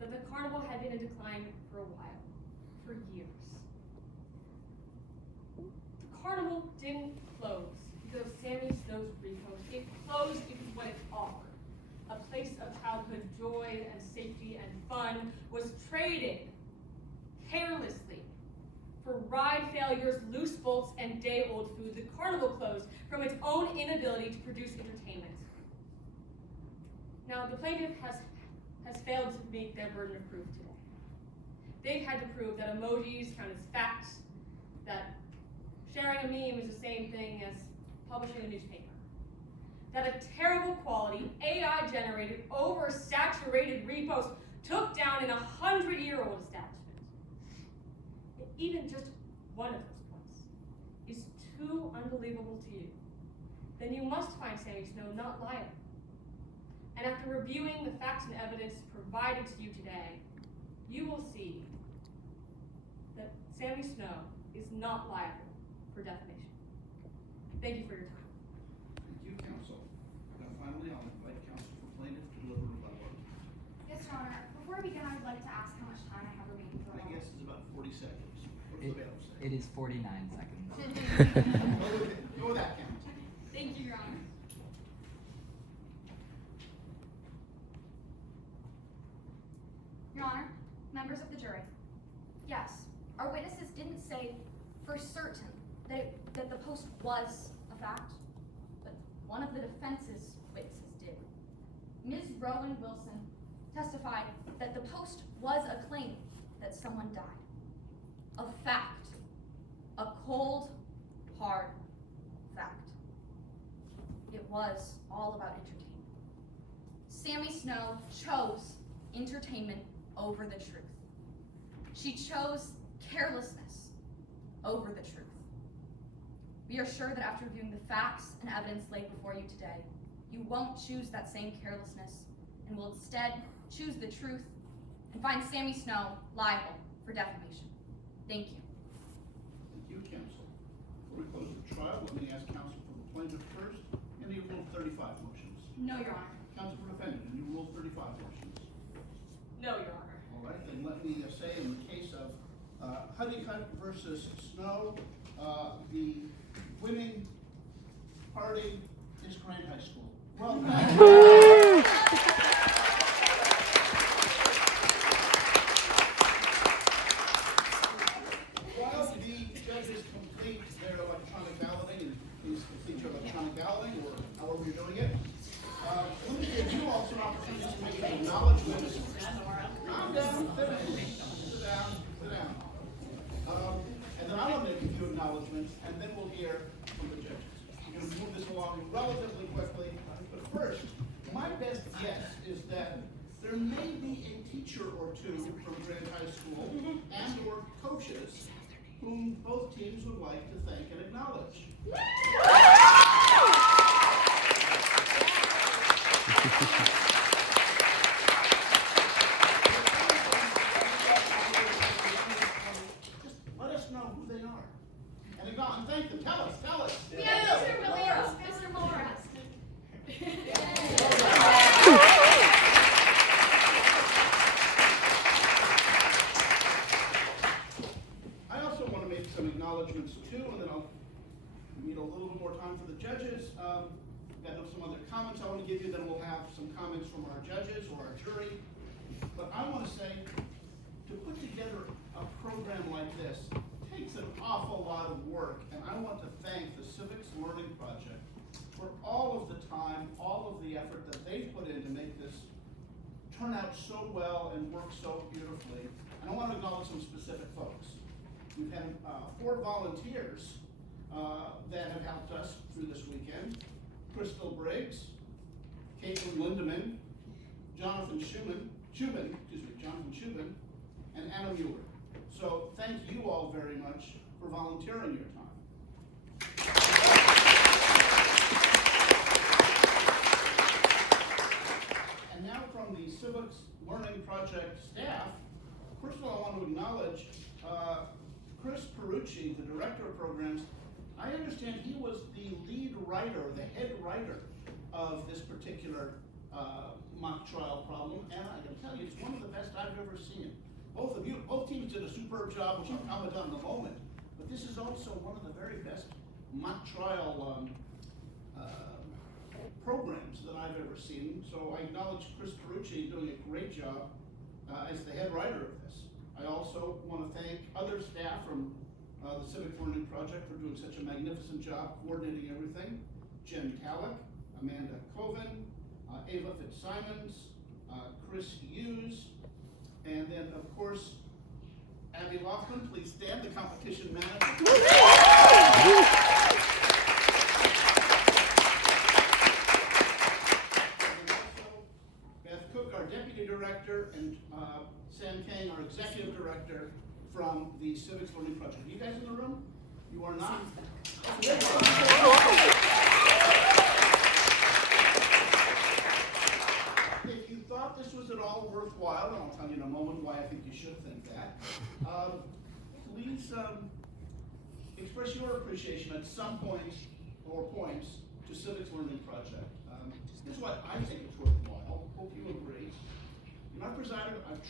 that the carnival had been in decline for a while, for years. The carnival didn't close because of Sammy Snow's repost. It closed because what it offered, a place of childhood joy and safety and fun, was traded carelessly for ride failures, loose bolts, and day-old food. The carnival closed from its own inability to produce entertainment. Now, the plaintiff has failed to meet their burden of proof today. They've had to prove that emojis count as facts, that sharing a meme is the same thing as publishing a newspaper, that a terrible quality, AI-generated, oversaturated repost took down an 100-year-old establishment. If even just one of those points is too unbelievable to you, then you must find Sammy Snow not liable. And after reviewing the facts and evidence provided to you today, you will see that Sammy Snow is not liable for defamation. Thank you for your time. Thank you, counsel. Now finally, I'll invite counsel for plaintiff to deliver rebuttal. Yes, Your Honor. Before we begin, I would like to ask how much time I have remaining for I guess it's about 40 seconds. What does It, the bailiff say? it is 49 seconds. Go with that, counsel. Thank you, Your Honor. Your Honor, members of the jury, yes, our witnesses didn't say for certain that the post was a fact, but one of the defense's witnesses did. Ms. Rowan Wilson testified that the post was a claim that someone died. A fact. A cold, hard fact. It was all about entertainment. Sammy Snow chose entertainment over the truth. She chose carelessness over the truth. We are sure that after reviewing the facts and evidence laid before you today, you won't choose that same carelessness and will instead choose the truth and find Sammy Snow liable for defamation. Thank you. Thank you, counsel. Before we close the trial, let me ask counsel for the plaintiff first. Any Rule 35 motions? No, Your Honor. Counsel for defendant, any Rule 35 motions? No, Your Honor. All right, then let me say in the case of Honeycutt versus Snow, the winning party is Grant High School. Well done. While the judges complete their electronic balloting, and please complete your electronic balloting, or however you're doing it, let me give you also an opportunity to make an acknowledgement. Calm down, sit down, sit down. And then I want to make a few acknowledgements, and then we'll hear from the judges. We're going to move this along relatively quickly, but first, my best guess is that there may be a teacher or two from Grant High School and or coaches whom both teams would like to thank and acknowledge. Just let us know who they are. And thank them. Tell us. We have Mr. Williams, Mr. Morris. I also want to make some acknowledgments too, and then I'll need a little bit more time for the judges. Got some other comments I want to give you, then we'll have some comments from our judges or our jury. But I want to say, to put together a program like this takes an awful lot of work, and I want to thank the Civics Learning Project for all of the time, all of the effort that they've put in to make this turn out so well and work so beautifully. And I want to acknowledge some specific folks. We've had 4 volunteers that have helped us through this weekend. Crystal Briggs, Caitlin Lindemann, Jonathan Schumann, and Anna Mueller. So thank you all very much for volunteering your time. And now from the Civics Learning Project staff, first of all, I want to acknowledge Chris Perucci, the director of programs, I understand he was the lead writer, the head writer of this particular mock trial problem, and I can tell you, it's one of the best I've ever seen. Both teams did a superb job, which I'll comment on in a moment, but this is also one of the very best mock trial programs that I've ever seen. So I acknowledge Chris Perucci doing a great job as the head writer of this. I also want to thank other staff from the Civic Learning Project for doing such a magnificent job coordinating everything. Jen Kallick, Amanda Coven, Ava Fitzsimons, Chris Hughes, and then of course, Abby Laughlin, please stand, the competition manager. Beth Cook, our deputy director, and Sam Kang, our executive director from the Civics Learning Project. Are you guys in the room? You are not? If you thought this was at all worthwhile, and I'll tell you in a moment why I think you should think that, please express your appreciation at some point or points to Civics Learning Project. This is why I think it's worthwhile. Hope you agree. I've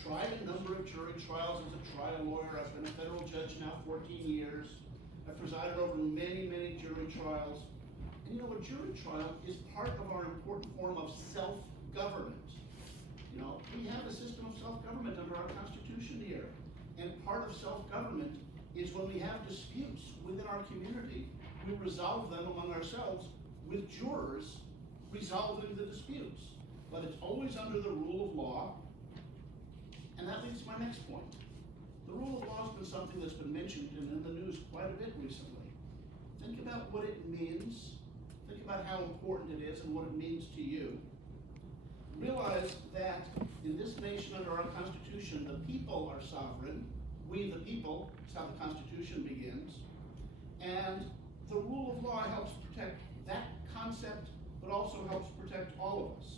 tried a number of jury trials as a trial lawyer. I've been a federal judge now 14 years. I've presided over many, many jury trials. And you know, a jury trial is part of our important form of self-government. You know, we have a system of self-government under our Constitution here. And part of self-government is when we have disputes within our community, we resolve them among ourselves with jurors resolving the disputes. But it's always under the rule of law. And that leads to my next point. The rule of law has been something that's been mentioned and in the news quite a bit recently. Think about what it means. Think about how important it is and what it means to you. Realize that in this nation under our Constitution, the people are sovereign. We the people, is how the Constitution begins. And the rule of law helps protect that concept, but also helps protect all of us.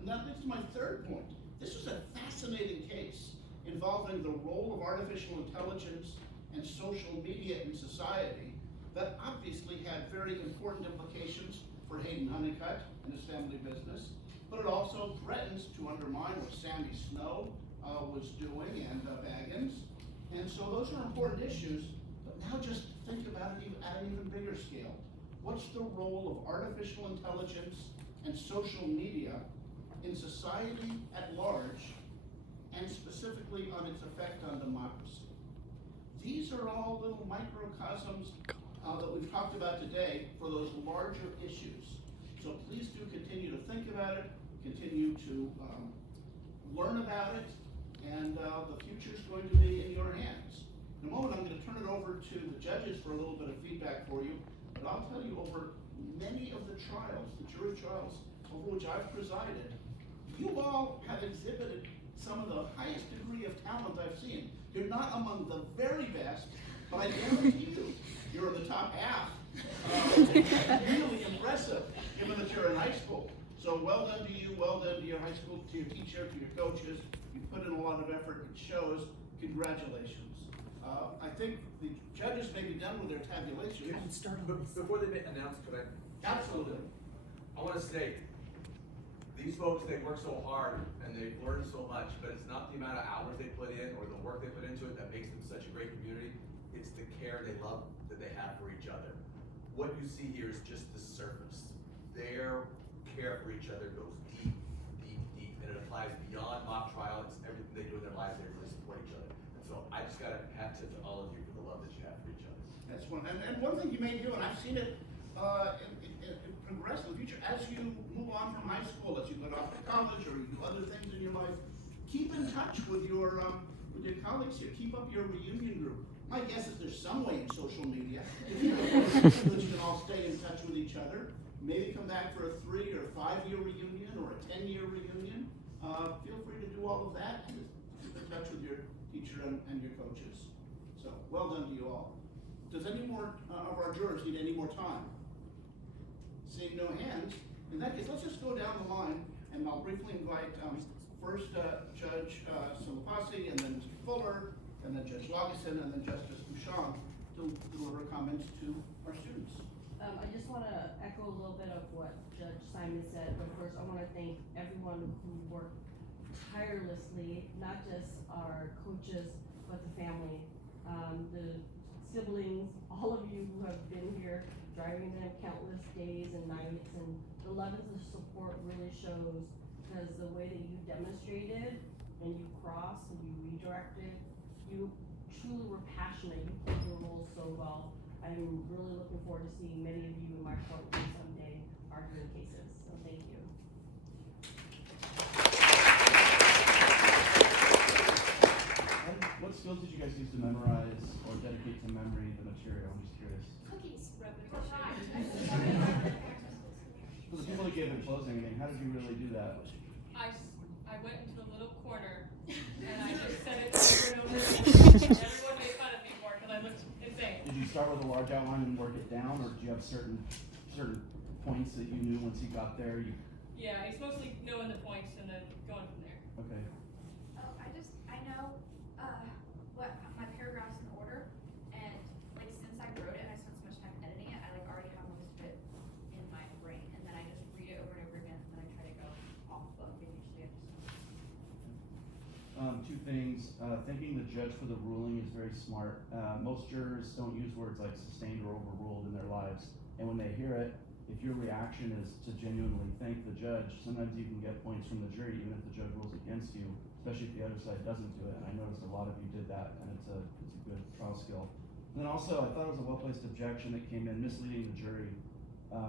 And that leads to my third point. This was a fascinating case involving the role of artificial intelligence and social media in society that obviously had very important implications for Hayden Honeycutt and his family business, but it also threatens to undermine what Sammy Snow was doing and Baggins. And so those are important issues, but now just think about it at an even bigger scale. What's the role of artificial intelligence and social media in society at large, and specifically on its effect on democracy? These are all little microcosms that we've talked about today for those larger issues. So please do continue to think about it, continue to learn about it, and the future is going to be in your hands. In a moment, I'm going to turn it over to the judges for a little bit of feedback for you, but I'll tell you, over many of the trials, the jury trials over which I've presided, you all have exhibited some of the highest degree of talent I've seen. You're not among the very best, but I guarantee you, you're in the top half. Really impressive, given that you're in high school. So well done to you, well done to your high school, to your teacher, to your coaches. You put in a lot of effort, it shows. Congratulations. I think the judges may be done with their tabulation. Before they announce, could I? Absolutely. I want to state, these folks, they work so hard and they've learned so much, but it's not the amount of hours they put in or the work they put into it that makes them such a great community. It's the care they love that they have for each other. What you see here is just the surface. Their care for each other goes deep, deep, deep, and it applies beyond mock trial. It's everything they do in their lives. They really support each other. And so I just got to hat tip to all of you for the love that you have for each other. That's one, and one thing you may do, and I've seen it progress in the future, as you move on from high school, as you go off to college, or you do other things in your life, keep in touch with your colleagues here. Keep up your reunion group. My guess is there's some way in social media that you can all stay in touch with each other. Maybe come back for a 3 or 5 year reunion or a 10-year reunion. Feel free to do all of that. Keep in touch with your teacher and your coaches. So well done to you all. Does any more of our jurors need any more time? Seeing no hands, in that case, let's just go down the line, and I'll briefly invite first Judge Silapasi, and then Mr. Fuller, and then Judge Lageson, and then Justice Bouchon to deliver comments to our students. I just want to echo a little bit of what Judge Simon said, but first I want to thank everyone who worked tirelessly, not just our coaches, but the family, the siblings, all of you who have been here, driving them countless days and nights, and the levels of support really shows, because the way that you demonstrated and you crossed and you redirected, you truly were passionate, you played your role so well. I'm really looking forward to seeing many of you in my courtroom someday arguing cases, so thank you. What skills did you guys use to memorize or dedicate to memory the material? I'm just curious. Cookies. For the people that gave in closing, I mean, how did you really do that? I went into a little corner and I just said it over and over again. Everyone made fun of me for it because I looked insane. Did you start with a large outline and work it down, or do you have certain points that you knew once you got there? Yeah, it's mostly knowing the points and then going from there. Okay. I know, what my paragraphs in order, and like since I wrote it, I spent so much time editing it, I like already have most of it in my brain, and then I just read it over and over again, and then I try to go off book, and usually I just. Two things. Thanking the judge for the ruling is very smart. Most jurors don't use words like sustained or overruled in their lives, and when they hear it, if your reaction is to genuinely thank the judge, sometimes you can get points from the jury even if the judge rules against you, especially if the other side doesn't do it. And I noticed a lot of you did that, and it's a good trial skill. And then also, I thought it was a well-placed objection that came in misleading the jury.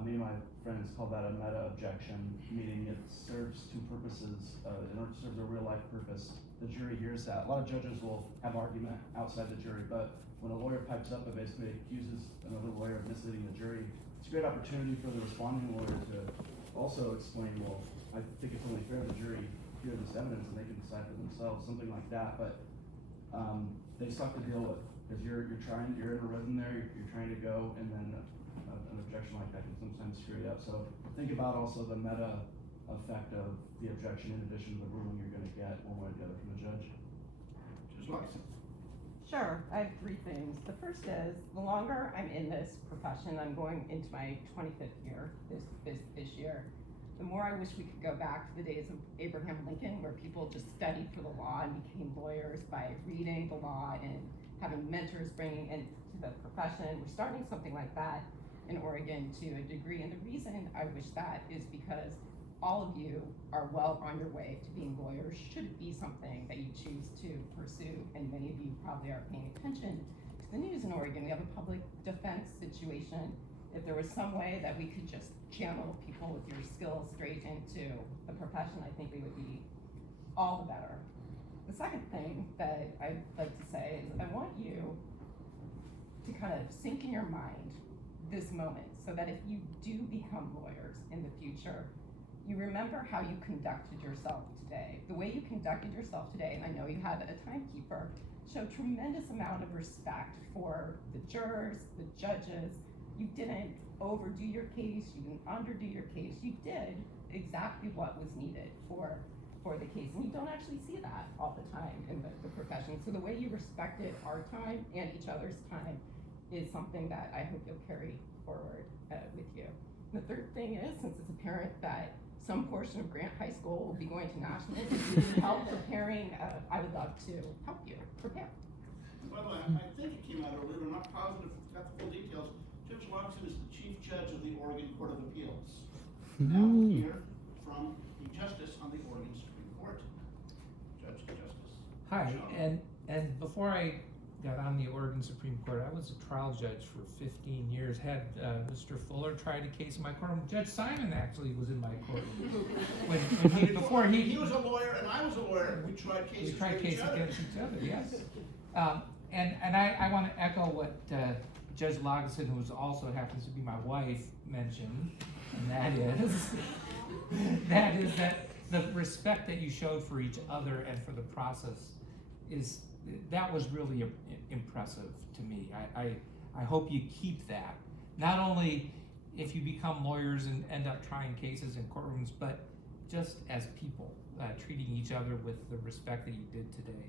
Me and my friends call that a meta objection, meaning it serves two purposes. It serves a real-life purpose. The jury hears that. A lot of judges will have argument outside the jury, but when a lawyer pipes up and basically accuses another lawyer of misleading the jury, it's a great opportunity for the responding lawyer to also explain, well, I think it's only fair the jury hear this evidence and they can decide for themselves, something like that. But they suck to deal with, because you're in a rhythm there, you're trying to go, and then an objection like that can sometimes screw you up. So think about also the meta effect of the objection in addition to the ruling you're going to get one way or the other from the judge. Judge Lageson. Sure, I have three things. The first is, the longer I'm in this profession, I'm going into my 25th year this year, the more I wish we could go back to the days of Abraham Lincoln, where people just studied for the law and became lawyers by reading the law and having mentors bringing into the profession. We're starting something like that in Oregon to a degree, and the reason I wish that is because all of you are well on your way to being lawyers, should it be something that you choose to pursue, and many of you probably are paying attention to the news in Oregon. We have a public defense situation. If there was some way that we could just channel people with your skills straight into the profession, I think we would be all the better. The second thing that I'd like to say is I want you to kind of sink in your mind this moment, so that if you do become lawyers in the future, you remember how you conducted yourself today. The way you conducted yourself today, and I know you had a timekeeper, showed tremendous amount of respect for the jurors, the judges. You didn't overdo your case, you didn't underdo your case. You did exactly what was needed for the case, and you don't actually see that all the time in the profession. So the way you respected our time and each other's time is something that I hope you'll carry forward with you. And the third thing is, since it's apparent that some portion of Grant High School will be going to national, if you need help preparing, I would love to help you prepare. By the way, I think it came out earlier, I'm not positive, got the full details. Judge Lageson is the Chief Judge of the Oregon Court of Appeals. Now here from the Justice on the Oregon Supreme Court. Judge Justice. Hi, John. and before I got on the Oregon Supreme Court, I was a trial judge for 15 years. Had Mr. Fuller tried a case in my courtroom. Judge Simon actually was in my courtroom. He was a lawyer and I was a lawyer. We tried cases against each other. Yes. And I want to echo what Judge Lageson, who also happens to be my wife, mentioned, and that is that the respect that you showed for each other and for the process that was really impressive to me. I hope you keep that. Not only if you become lawyers and end up trying cases in courtrooms, but just as people, treating each other with the respect that you did today.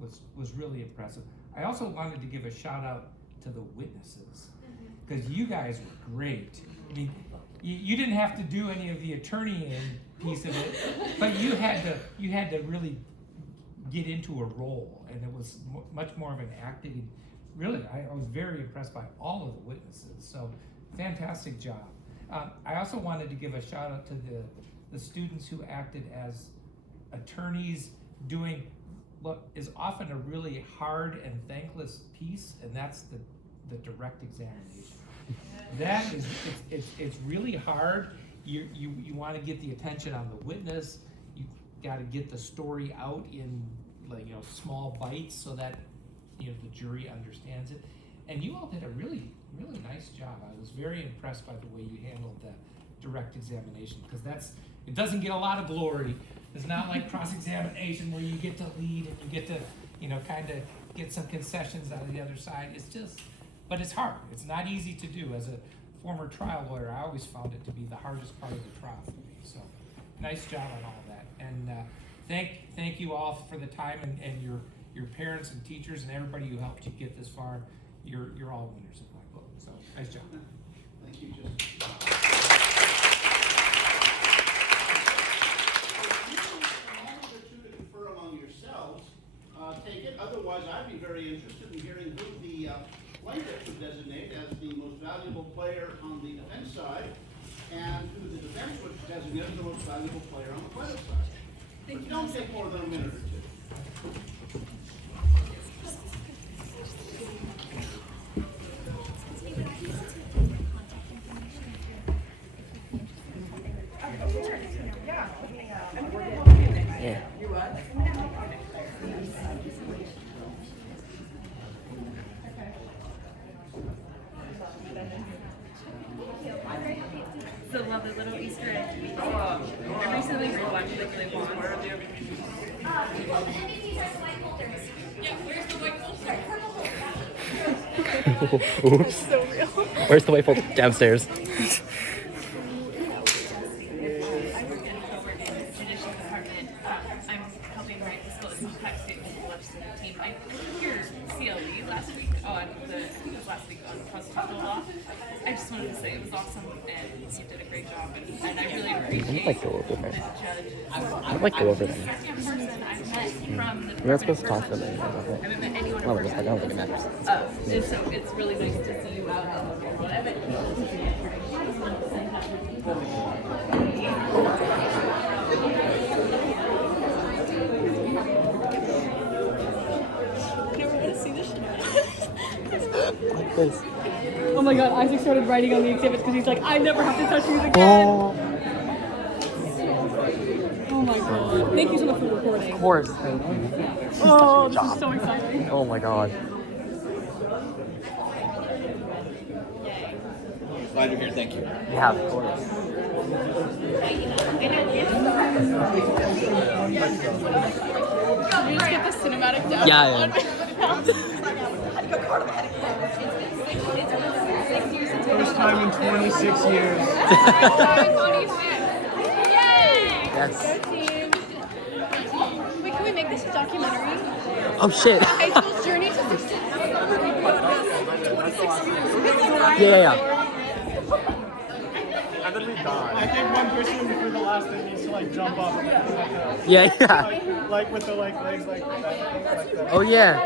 was really impressive. I also wanted to give a shout out to the witnesses, because you guys were great. I mean, you didn't have to do any of the attorneying piece of it, but you had to really get into a role, and it was much more of an acting. Really, I was very impressed by all of the witnesses. So, fantastic job. I also wanted to give a shout out to the students who acted as attorneys doing what is often a really hard and thankless piece, and that's the direct examination. That is, it's really hard. You want to get the attention on the witness. You got to get the story out in small bites so that the jury understands it. And you all did a really nice job. I was very impressed by the way you handled the direct examination, because it doesn't get a lot of glory. It's not like cross-examination where you get to lead and you get to kind of get some concessions out of the other side. But it's hard. It's not easy to do. As a former trial lawyer, I always found it to be the hardest part of the trial for me. So, nice job on all of that. And thank you all for the time, and your parents and teachers and everybody who helped you get this far. You're all winners in my book. So, nice job. Thank you, Judge. Take it. Otherwise, I'd be very interested in hearing who the plaintiff would designate as the most valuable player on the defense side, and who the defense would designate as the most valuable player on the plaintiff side. But don't take more than a minute or two. Yeah. It's a lovely little Easter egg. I recently rewatched the Glee One. Yeah, where's the white folder? Oops. So real. Where's the white folder? Downstairs. I'm helping write the school impact statement for legislative team. I heard CLE last week on constitutional law. I just wanted to say it was awesome, and you did a great job, and I really appreciate I'd like to go over the there. judge. I'd like to go over there. Second person I've met from the You're not supposed to talk to them I about haven't met anyone in Well, person. I don't think it matters. And so it's really nice to see you out in the world. I met people I just wanted to say I never want to see this shit. Like this. Oh my god, Isaac started writing on the exhibits because he's like, I never have to touch these again. Oh my god. Thank you so much for recording. Of course, thank you. Oh, this is so exciting. Oh my god. Glad you're here, thank you. Yeah, of course. Can we just get the cinematic down? First time in 26 years. Yay! Yes. Wait, can we make this a documentary? Oh shit. High school's journey to success. 26 years. Yeah. And then we die. I think one person before the last thing needs to jump up. Yeah. Like with the legs like that. Oh yeah.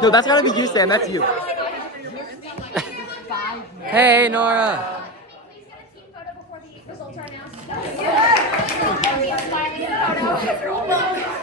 No, that's gotta be you, Sam. That's you. Hey, Nora. Please get a team photo before the results are announced. Yes! Smiling photo.